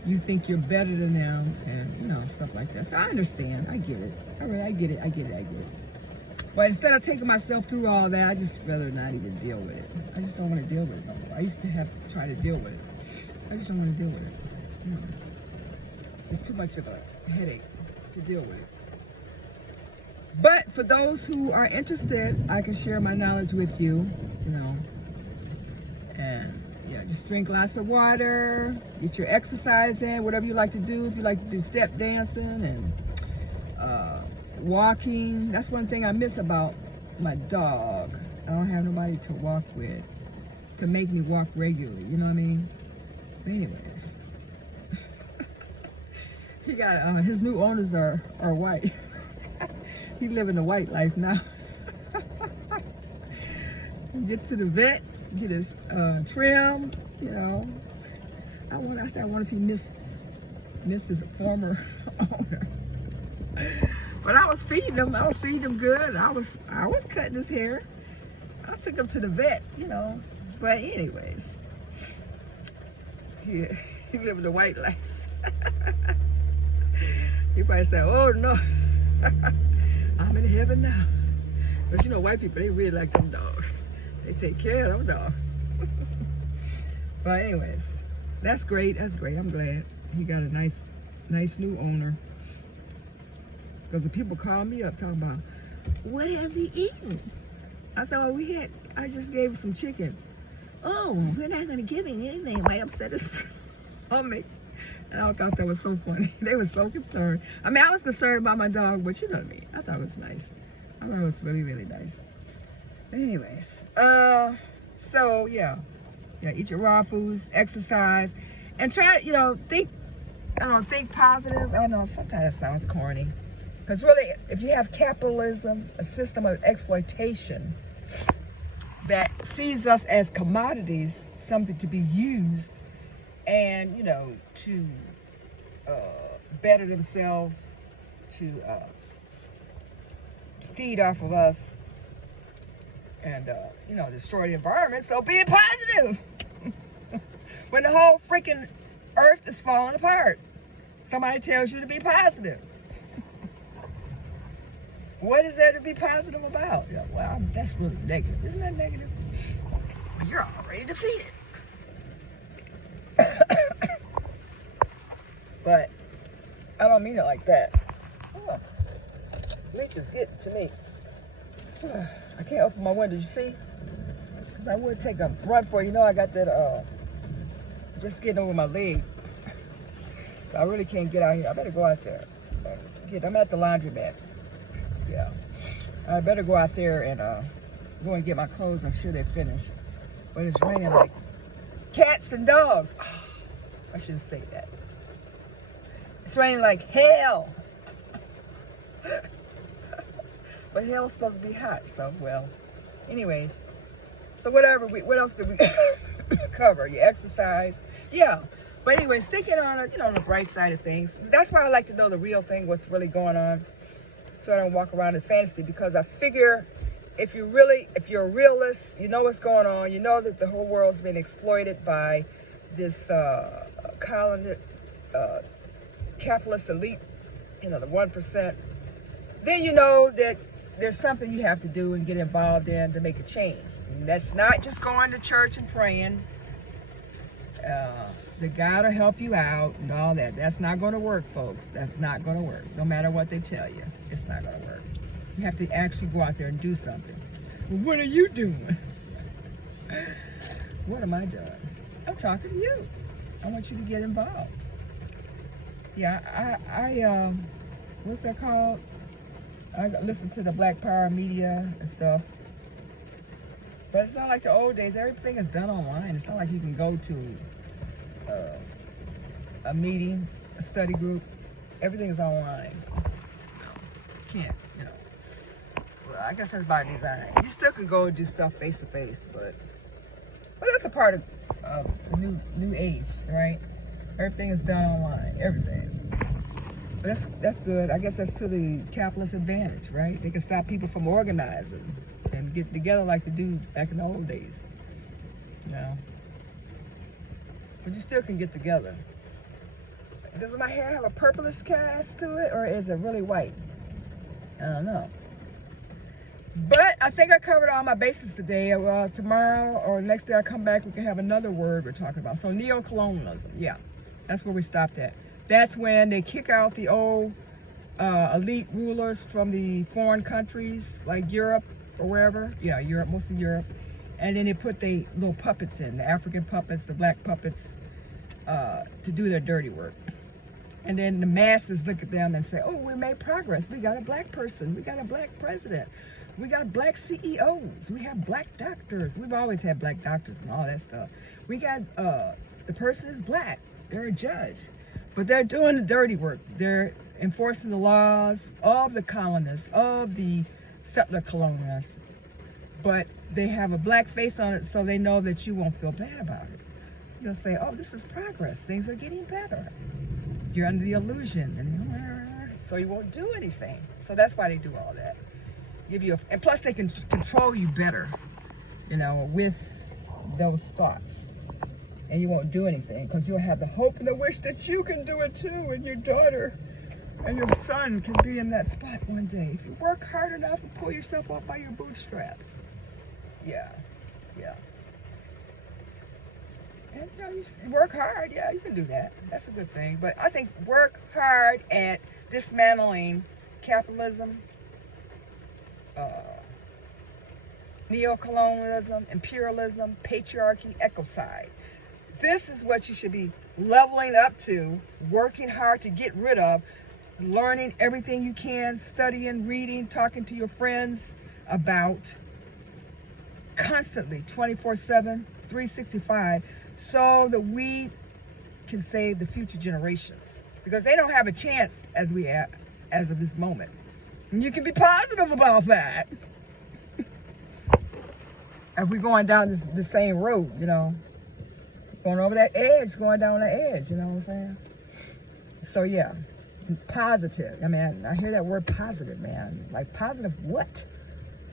You think you're better than them, and you know, stuff like that. So I understand. I get it. I get it. But instead of taking myself through all that, I just rather not even deal with it. I just don't want to deal with it no more. I used to have to try to deal with it. I just don't want to deal with it. You know, it's too much of a headache to deal with it. But for those who are interested, I can share my knowledge with you, you know. And yeah, just drink lots of water, get your exercise in, whatever you like to do. If you like to do step dancing and walking, that's one thing I miss about my dog. I don't have nobody to walk with, to make me walk regularly, you know what I mean? But anyways, he got, his new owners are white. He's living the white life now. Get to the vet, get his trim, you know. I wonder if he missed his former owner. But I was feeding him. I was feeding him good. I was cutting his hair. I took him to the vet, you know. But anyways, he living the white life. You probably say, "Oh no, I'm in heaven now." But you know, white people, they really like them dogs. They take care of them dogs. But anyways, that's great. That's great. I'm glad he got a nice new owner. Because the people call me up talking about, what has he eaten? I said, well, I just gave him some chicken. Oh, we're not going to give him anything. Might upset his stomach. And I thought that was so funny. They were so concerned. I mean, I was concerned about my dog, but you know what I mean. I thought it was nice. I thought it was really, really nice. Anyways, so yeah, eat your raw foods, exercise, and try, you know, think positive. I don't know, sometimes it sounds corny. Because really, if you have capitalism, a system of exploitation that sees us as commodities, something to be used, and, you know, to better themselves, to feed off of us, and, you know, destroy the environment, so be positive. When the whole freaking earth is falling apart, somebody tells you to be positive. What is there to be positive about? Yeah, well, that's really negative. Isn't that negative? You're already defeated. But I don't mean it like that. Oh, leech is getting to me. I can't open my window, you see? Because I would take a run for it. You know, I got that, just getting over my leg. So I really can't get out here. I better go out there. I'm at the laundromat. Yeah, I better go out there and go and get my clothes. I'm sure they're finished. But it's raining like cats and dogs. Oh, I shouldn't say that. It's raining like hell. But hell's supposed to be hot, so well. Anyways, so whatever. What else did we cover? You exercise, yeah. But anyways, thinking on on the bright side of things. That's why I like to know the real thing, what's really going on. So I don't walk around in fantasy, because I figure if you're a realist, you know what's going on. You know that the whole world's been exploited by this capitalist elite, the 1%. Then you know that there's something you have to do and get involved in to make a change. And that's not just going to church and praying. The God will help you out and all that. That's not going to work, folks. That's not going to work. No matter what they tell you, it's not going to work. You have to actually go out there and do something. Well, what are you doing? What am I doing? I'm talking to you. I want you to get involved. Yeah, I what's that called? I listen to the Black Power media and stuff. But it's not like the old days. Everything is done online. It's not like you can go to a meeting, a study group. Everything is online. Can't, Well, I guess that's by design. You still can go and do stuff face to face, but that's a part of the new age, right? Everything is done online. Everything. But that's good. I guess that's to the capitalist advantage, right? They can stop people from organizing and get together like they do back in the old days. But you still can get together. Does my hair have a purplish cast to it, or is it really white? I don't know. But I think I covered all my bases today. Well, tomorrow or next day I come back, we can have another word we're talking about. So neo-colonialism, yeah, that's where we stopped at. That's when they kick out the old elite rulers from the foreign countries, like Europe or wherever. Yeah, Europe, mostly Europe. And then they put the little puppets in, the African puppets, the black puppets, to do their dirty work. And then the masses look at them and say, oh, we made progress. We got a black person. We got a black president. We got black CEOs. We have black doctors. We've always had black doctors and all that stuff. We got, the person is black. They're a judge. But they're doing the dirty work. They're enforcing the laws of the colonists, of the settler colonialists. But they have a black face on it so they know that you won't feel bad about it. You'll say, oh, this is progress. Things are getting better. You're under the illusion. And so you won't do anything. So that's why they do all that. And plus they can control you better, with those thoughts. And you won't do anything because you'll have the hope and the wish that you can do it too, and your daughter and your son can be in that spot one day. If you work hard enough and pull yourself up by your bootstraps. Yeah. And you work hard, yeah, you can do that. That's a good thing. But I think work hard at dismantling capitalism, neo-colonialism, imperialism, patriarchy, ecocide. This is what you should be leveling up to, working hard to get rid of, learning everything you can, studying, reading, talking to your friends about constantly, 24/7, 365, so that we can save the future generations. Because they don't have a chance as of this moment. And you can be positive about that. If we're going down the same road, going over that edge, going down that edge, you know what I'm saying? So yeah, positive. I mean, I hear that word positive, man. Like positive what?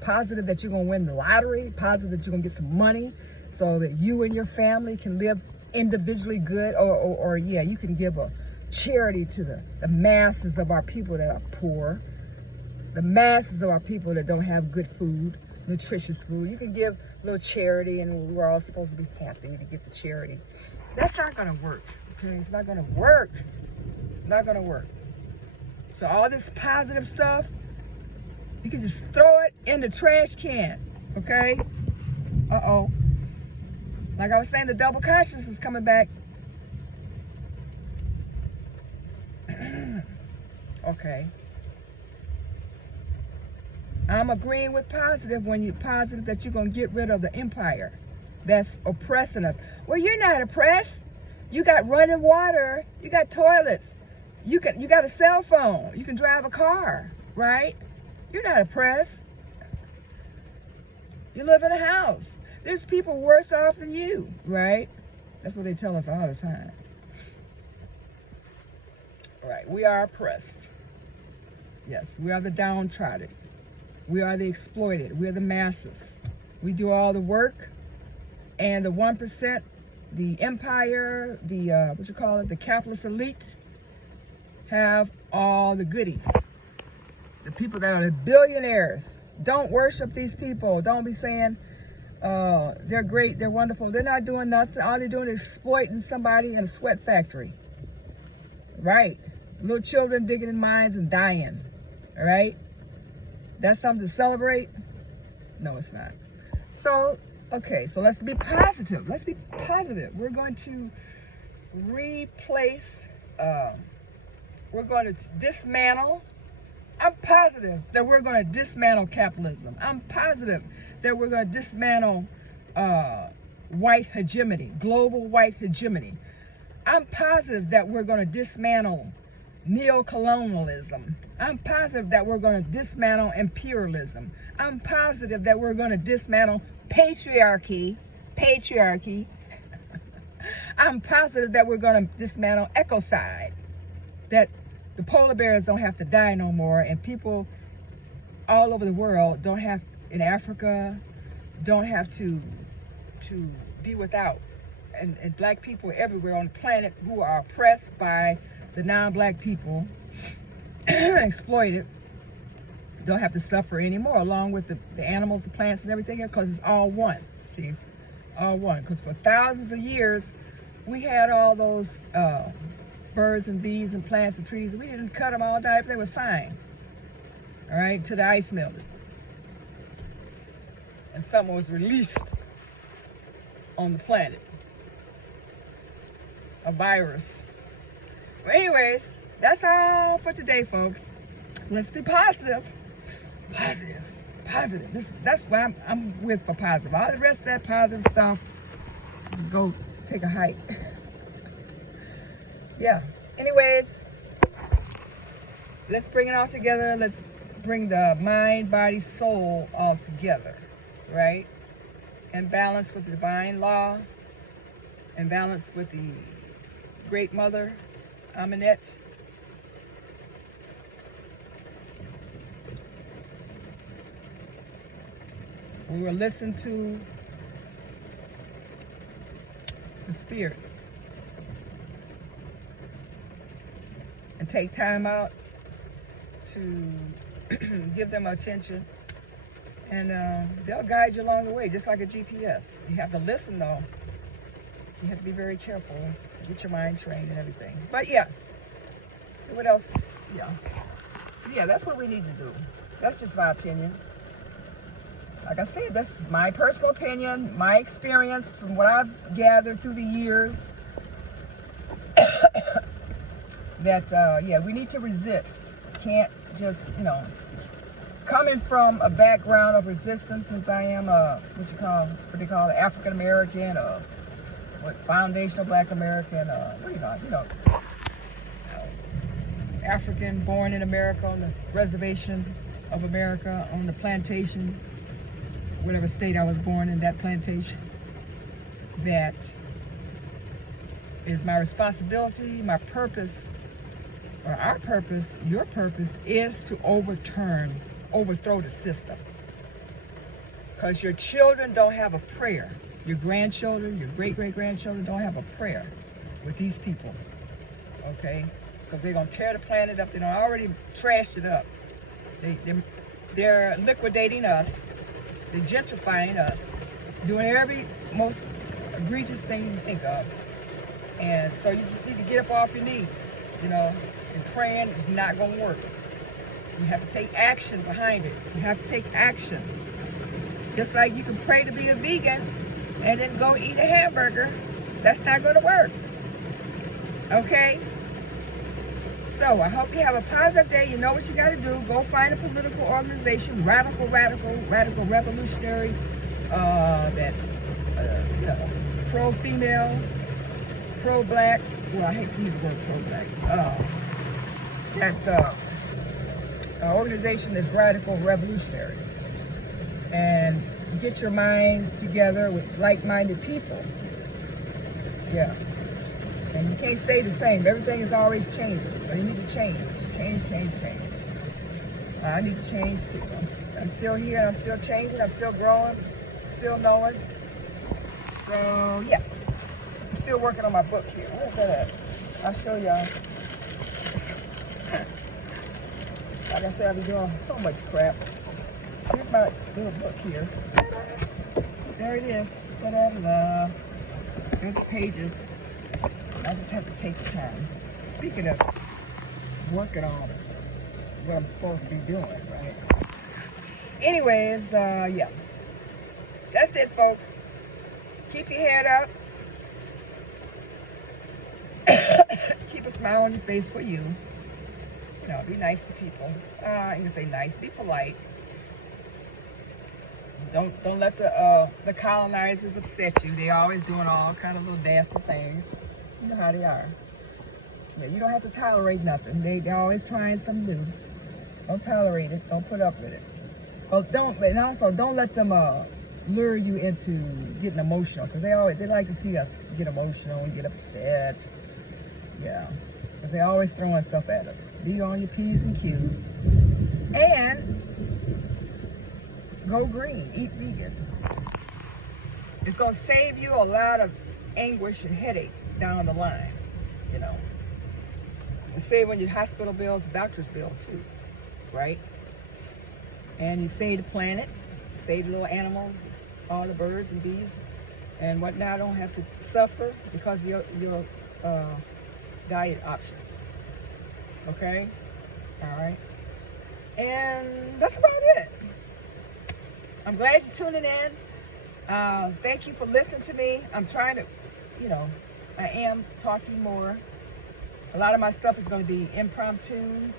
Positive that you're going to win the lottery, positive that you're going to get some money so that you and your family can live individually good, or yeah, you can give a charity to the masses of our people that are poor, the masses of our people that don't have good food, nutritious food. You can give a little charity, and we're all supposed to be happy to get the charity. That's not going to work, okay? It's not going to work. Not going to work. So all this positive stuff, you can just throw it in the trash can, okay? Uh-oh. Like I was saying, the double consciousness is coming back. Okay. I'm agreeing with positive when you're positive that you're going to get rid of the empire that's oppressing us. Well, you're not oppressed. You got running water. You got toilets. You got a cell phone. You can drive a car, right? You're not oppressed. You live in a house. There's people worse off than you, right? That's what they tell us all the time. Right, we are oppressed. Yes, we are the downtrodden. We are the exploited. We're the masses. We do all the work, and the 1%, the empire, the the capitalist elite, have all the goodies. The people that are the billionaires. Don't worship these people. Don't be saying they're great, they're wonderful. They're not doing nothing. All they're doing is exploiting somebody in a sweat factory. Right? Little children digging in mines and dying. All right? That's something to celebrate? No, it's not. So, okay, so let's be positive. Let's be positive. We're going to replace, we're going to dismantle. I'm positive that we're going to dismantle capitalism. I'm positive that we're going to dismantle white hegemony, global white hegemony. I'm positive that we're going to dismantle neocolonialism. I'm positive that we're going to dismantle imperialism. I'm positive that we're going to dismantle patriarchy. I'm positive that we're going to dismantle ecocide. That the polar bears don't have to die no more, and people all over the world don't have, in Africa, don't have to be without. And black people everywhere on the planet who are oppressed by the non-black people, exploited, don't have to suffer anymore, along with the animals, the plants, and everything, because it's all one. See, it's all one. Because for thousands of years, we had all those birds and bees and plants and trees. We didn't cut them all down. Everything was fine. All right, till the ice melted. And something was released on the planet. A virus. Well, anyways, that's all for today, folks. Let's be positive. Positive. That's why I'm with for positive. All the rest of that positive stuff, go take a hike. Yeah. Anyways, let's bring it all together. Let's bring the mind, body, soul all together, right? And balance with the divine law, and balance with the great mother, Amunet. We will listen to the spirit and take time out to give them attention, and they'll guide you along the way, just like a GPS. You have to listen, though. You have to be very careful, get your mind trained and everything. But yeah, what else? Yeah. So yeah, that's what we need to do. That's just my opinion. Like I said, this is my personal opinion, my experience from what I've gathered through the years. That, yeah, we need to resist. Can't just, coming from a background of resistance, since I am what they call African American, or foundational Black American, African, born in America, on the reservation of America, on the plantation, whatever state I was born in, that plantation. That is my responsibility, my purpose, or our purpose, your purpose, is to overthrow the system. Because your children don't have a prayer. Your grandchildren, your great-great-grandchildren don't have a prayer with these people, okay? Because they're going to tear the planet up. They done already trashed it up. They're liquidating us. They're gentrifying us, doing every most egregious thing you think of. And so you just need to get up off your knees, and praying is not going to work. You have to take action behind it. You have to take action. Just like you can pray to be a vegan and then go eat a hamburger, that's not going to work. Okay? So I hope you have a positive day. You know what you got to do. Go find a political organization, radical, revolutionary, that's pro-female, pro-black. Well, I hate to use the word pro-black. That's an organization that's radical, revolutionary. And get your mind together with like-minded people. Yeah. And you can't stay the same. Everything is always changing. So you need to change. Change. I need to change too. I'm still here, and I'm still changing, I'm still growing, still knowing. So yeah, I'm still working on my book here. Where's that at? I'll show y'all. Like I said, I'll be doing so much crap. Here's my little book here. There it is. Da-da-da-da. There's the pages. I just have to take the time. Speaking of working on what I'm supposed to be doing, right? Anyways, yeah. That's it, folks. Keep your head up. Keep a smile on your face for you. You know, be nice to people. I'm gonna say nice. Be polite. Don't let the colonizers upset you. They always doing all kind of little dastardly things. You know how they are. Yeah, you don't have to tolerate nothing. They're always trying something new. Don't tolerate it. Don't put up with it. Well, and also don't let them lure you into getting emotional, because they like to see us get emotional and get upset. Yeah, because they're always throwing stuff at us. Be on your P's and Q's. And go green. Eat vegan. It's going to save you a lot of anguish and headache down the line, you know. And save on your hospital bills, doctor's bill too, right? And you save the planet, save the little animals, all the birds and bees and whatnot don't have to suffer because of your diet options. Okay? All right? And that's about it. I'm glad you're tuning in. Thank you for listening to me. I'm trying to, you know, I am talking more. A lot of my stuff is going to be impromptu,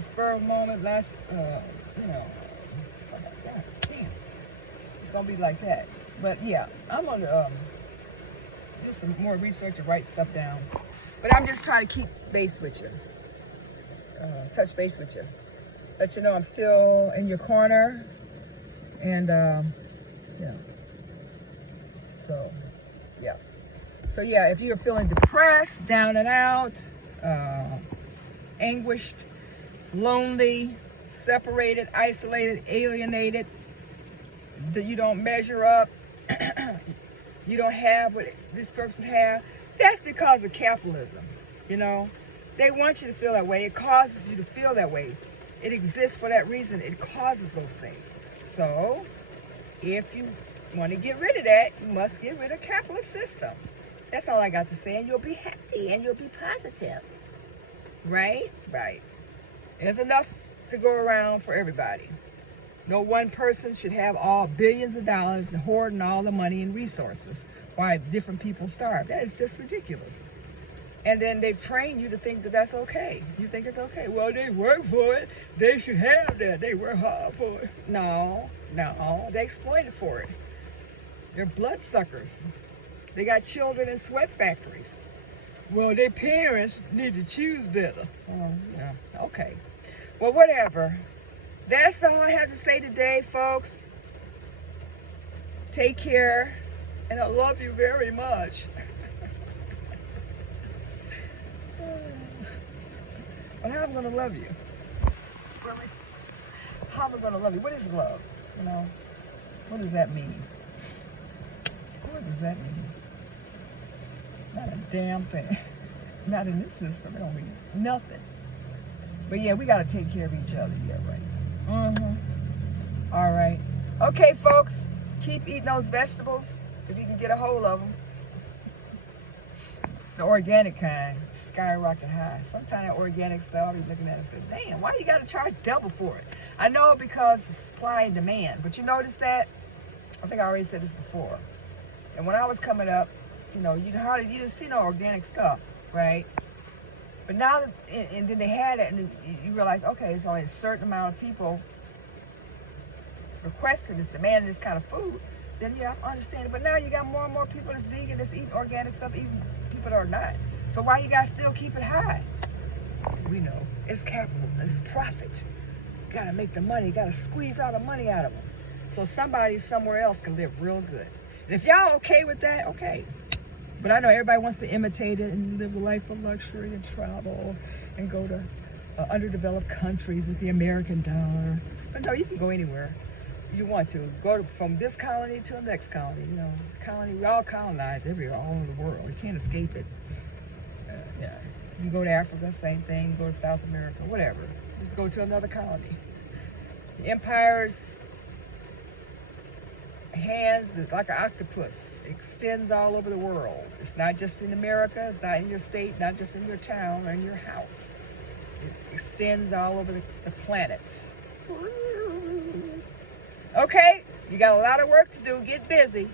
spur of the moment, you know, damn. It's going to be like that. But yeah, I'm going to do some more research and write stuff down. But I'm just trying to keep base with you, touch base with you. Let you know I'm still in your corner. And, yeah. So, yeah. So, yeah, if you're feeling depressed, down and out, anguished, lonely, separated, isolated, alienated, that you don't measure up, you don't have what this person has, that's because of capitalism, you know. They want you to feel that way. It causes you to feel that way. It exists for that reason. It causes those things. So, if you want to get rid of that, you must get rid of the capitalist system. That's all I got to say, and you'll be happy, and you'll be positive. Right? Right. There's enough to go around for everybody. No one person should have all billions of dollars and hoarding all the money and resources while different people starve. That is just ridiculous. And then they train you to think that that's okay. You think it's okay. Well, they work for it. They should have that. They work hard for it. No. They exploited for it. They're bloodsuckers. They got children in sweat factories. Well, their parents need to choose better. Oh, yeah. Okay. Well, whatever. That's all I have to say today, folks. Take care. And I love you very much. But how am I going to love you? Really? How am I going to love you? What is love? You know? What does that mean? What does that mean? Not a damn thing. Not in this system. It don't mean nothing. But yeah, we got to take care of each other. Yeah, right. All right. Okay, folks. Keep eating those vegetables if you can get a hold of them. The organic kind, skyrocket high. Sometimes that organic stuff, I'll be looking at it and say, damn, why you got to charge double for it? I know because it's supply and demand, but you notice that? I think I already said this before. And when I was coming up, you know, you didn't see no organic stuff, right? But now, and then they had it, and you realize, okay, it's only a certain amount of people requesting this, demanding this kind of food. Then yeah, I understand it. But now you got more and more people that's vegan, that's eating organic stuff, even people that are not. So why you guys still keep it high? We know it's capitalism, it's profit. You gotta make the money, you gotta squeeze all the money out of them, so somebody somewhere else can live real good. And if y'all okay with that, okay. But I know everybody wants to imitate it and live a life of luxury and travel and go to underdeveloped countries with the American dollar. But no, you can go anywhere you want to. Go from this colony to the next colony. You know, colony, we all colonize everywhere, all over the world. You can't escape it. Yeah. You go to Africa, same thing. Go to South America, whatever. Just go to another colony. The empire's hands is like an octopus. Extends all over the world. It's not just in America. It's not in your state. Not just in your town or in your house. It extends all over the planet. Okay, you got a lot of work to do. Get busy.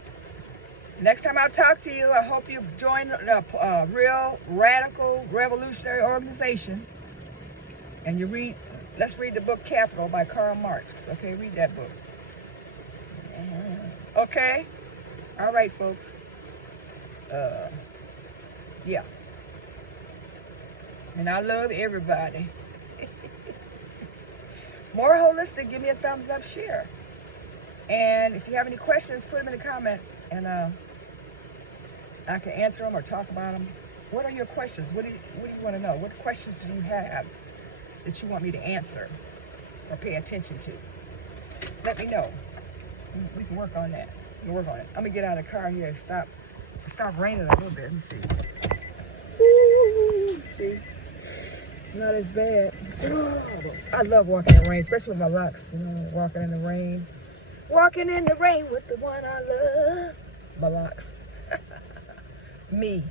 Next time I talk to you, I hope you join a real radical revolutionary organization. And you read, let's read the book Capital by Karl Marx. Okay, read that book. Okay? All right, folks. Yeah. And I love everybody. More Holistic, give me a thumbs up, share. And if you have any questions, put them in the comments, and I can answer them or talk about them. What are your questions? What do you want to know? What questions do you have that you want me to answer or pay attention to? Let me know. We can work on that. We can work on it. I'm gonna get out of the car here. Stop raining a little bit. Let me see. Woo, see, not as bad. I love walking in the rain, especially with my locks. You know, walking in the rain. Walking in the rain with the one I love. My locks. Me.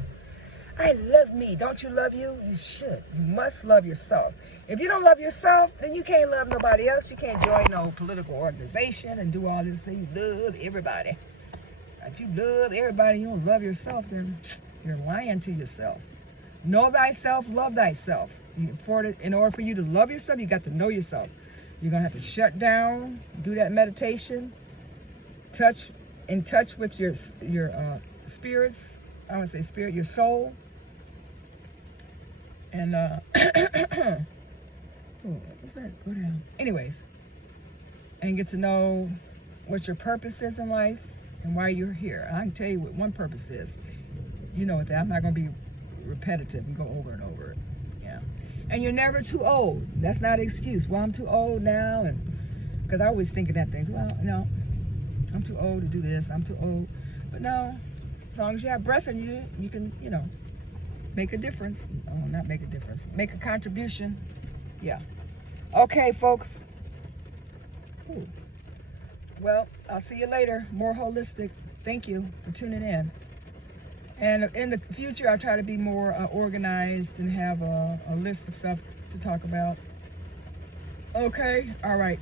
I love me. Don't you love you? You should. You must love yourself. If you don't love yourself, then you can't love nobody else. You can't join no political organization and do all this thing. You love everybody. If you love everybody, you don't love yourself, then you're lying to yourself. Know thyself, love thyself. In order for you to love yourself, you got to know yourself. You're going to have to shut down, do that meditation, in touch with your spirits. I want to say spirit, your soul. And, what's that? Go down. Anyways, and get to know what your purpose is in life and why you're here. I can tell you what one purpose is. You know that. I'm not going to be repetitive and go over and over it. Yeah. And you're never too old. That's not an excuse. Well, I'm too old now, and because I always think of that things. Well, no, I'm too old to do this. I'm too old. But no, as long as you have breath in you, you can, you know, make a difference. Oh, not make a difference. Make a contribution. Yeah. Okay, folks. Ooh. Well, I'll see you later. More Holistic. Thank you for tuning in. And in the future, I'll try to be more organized and have a list of stuff to talk about. Okay? All right.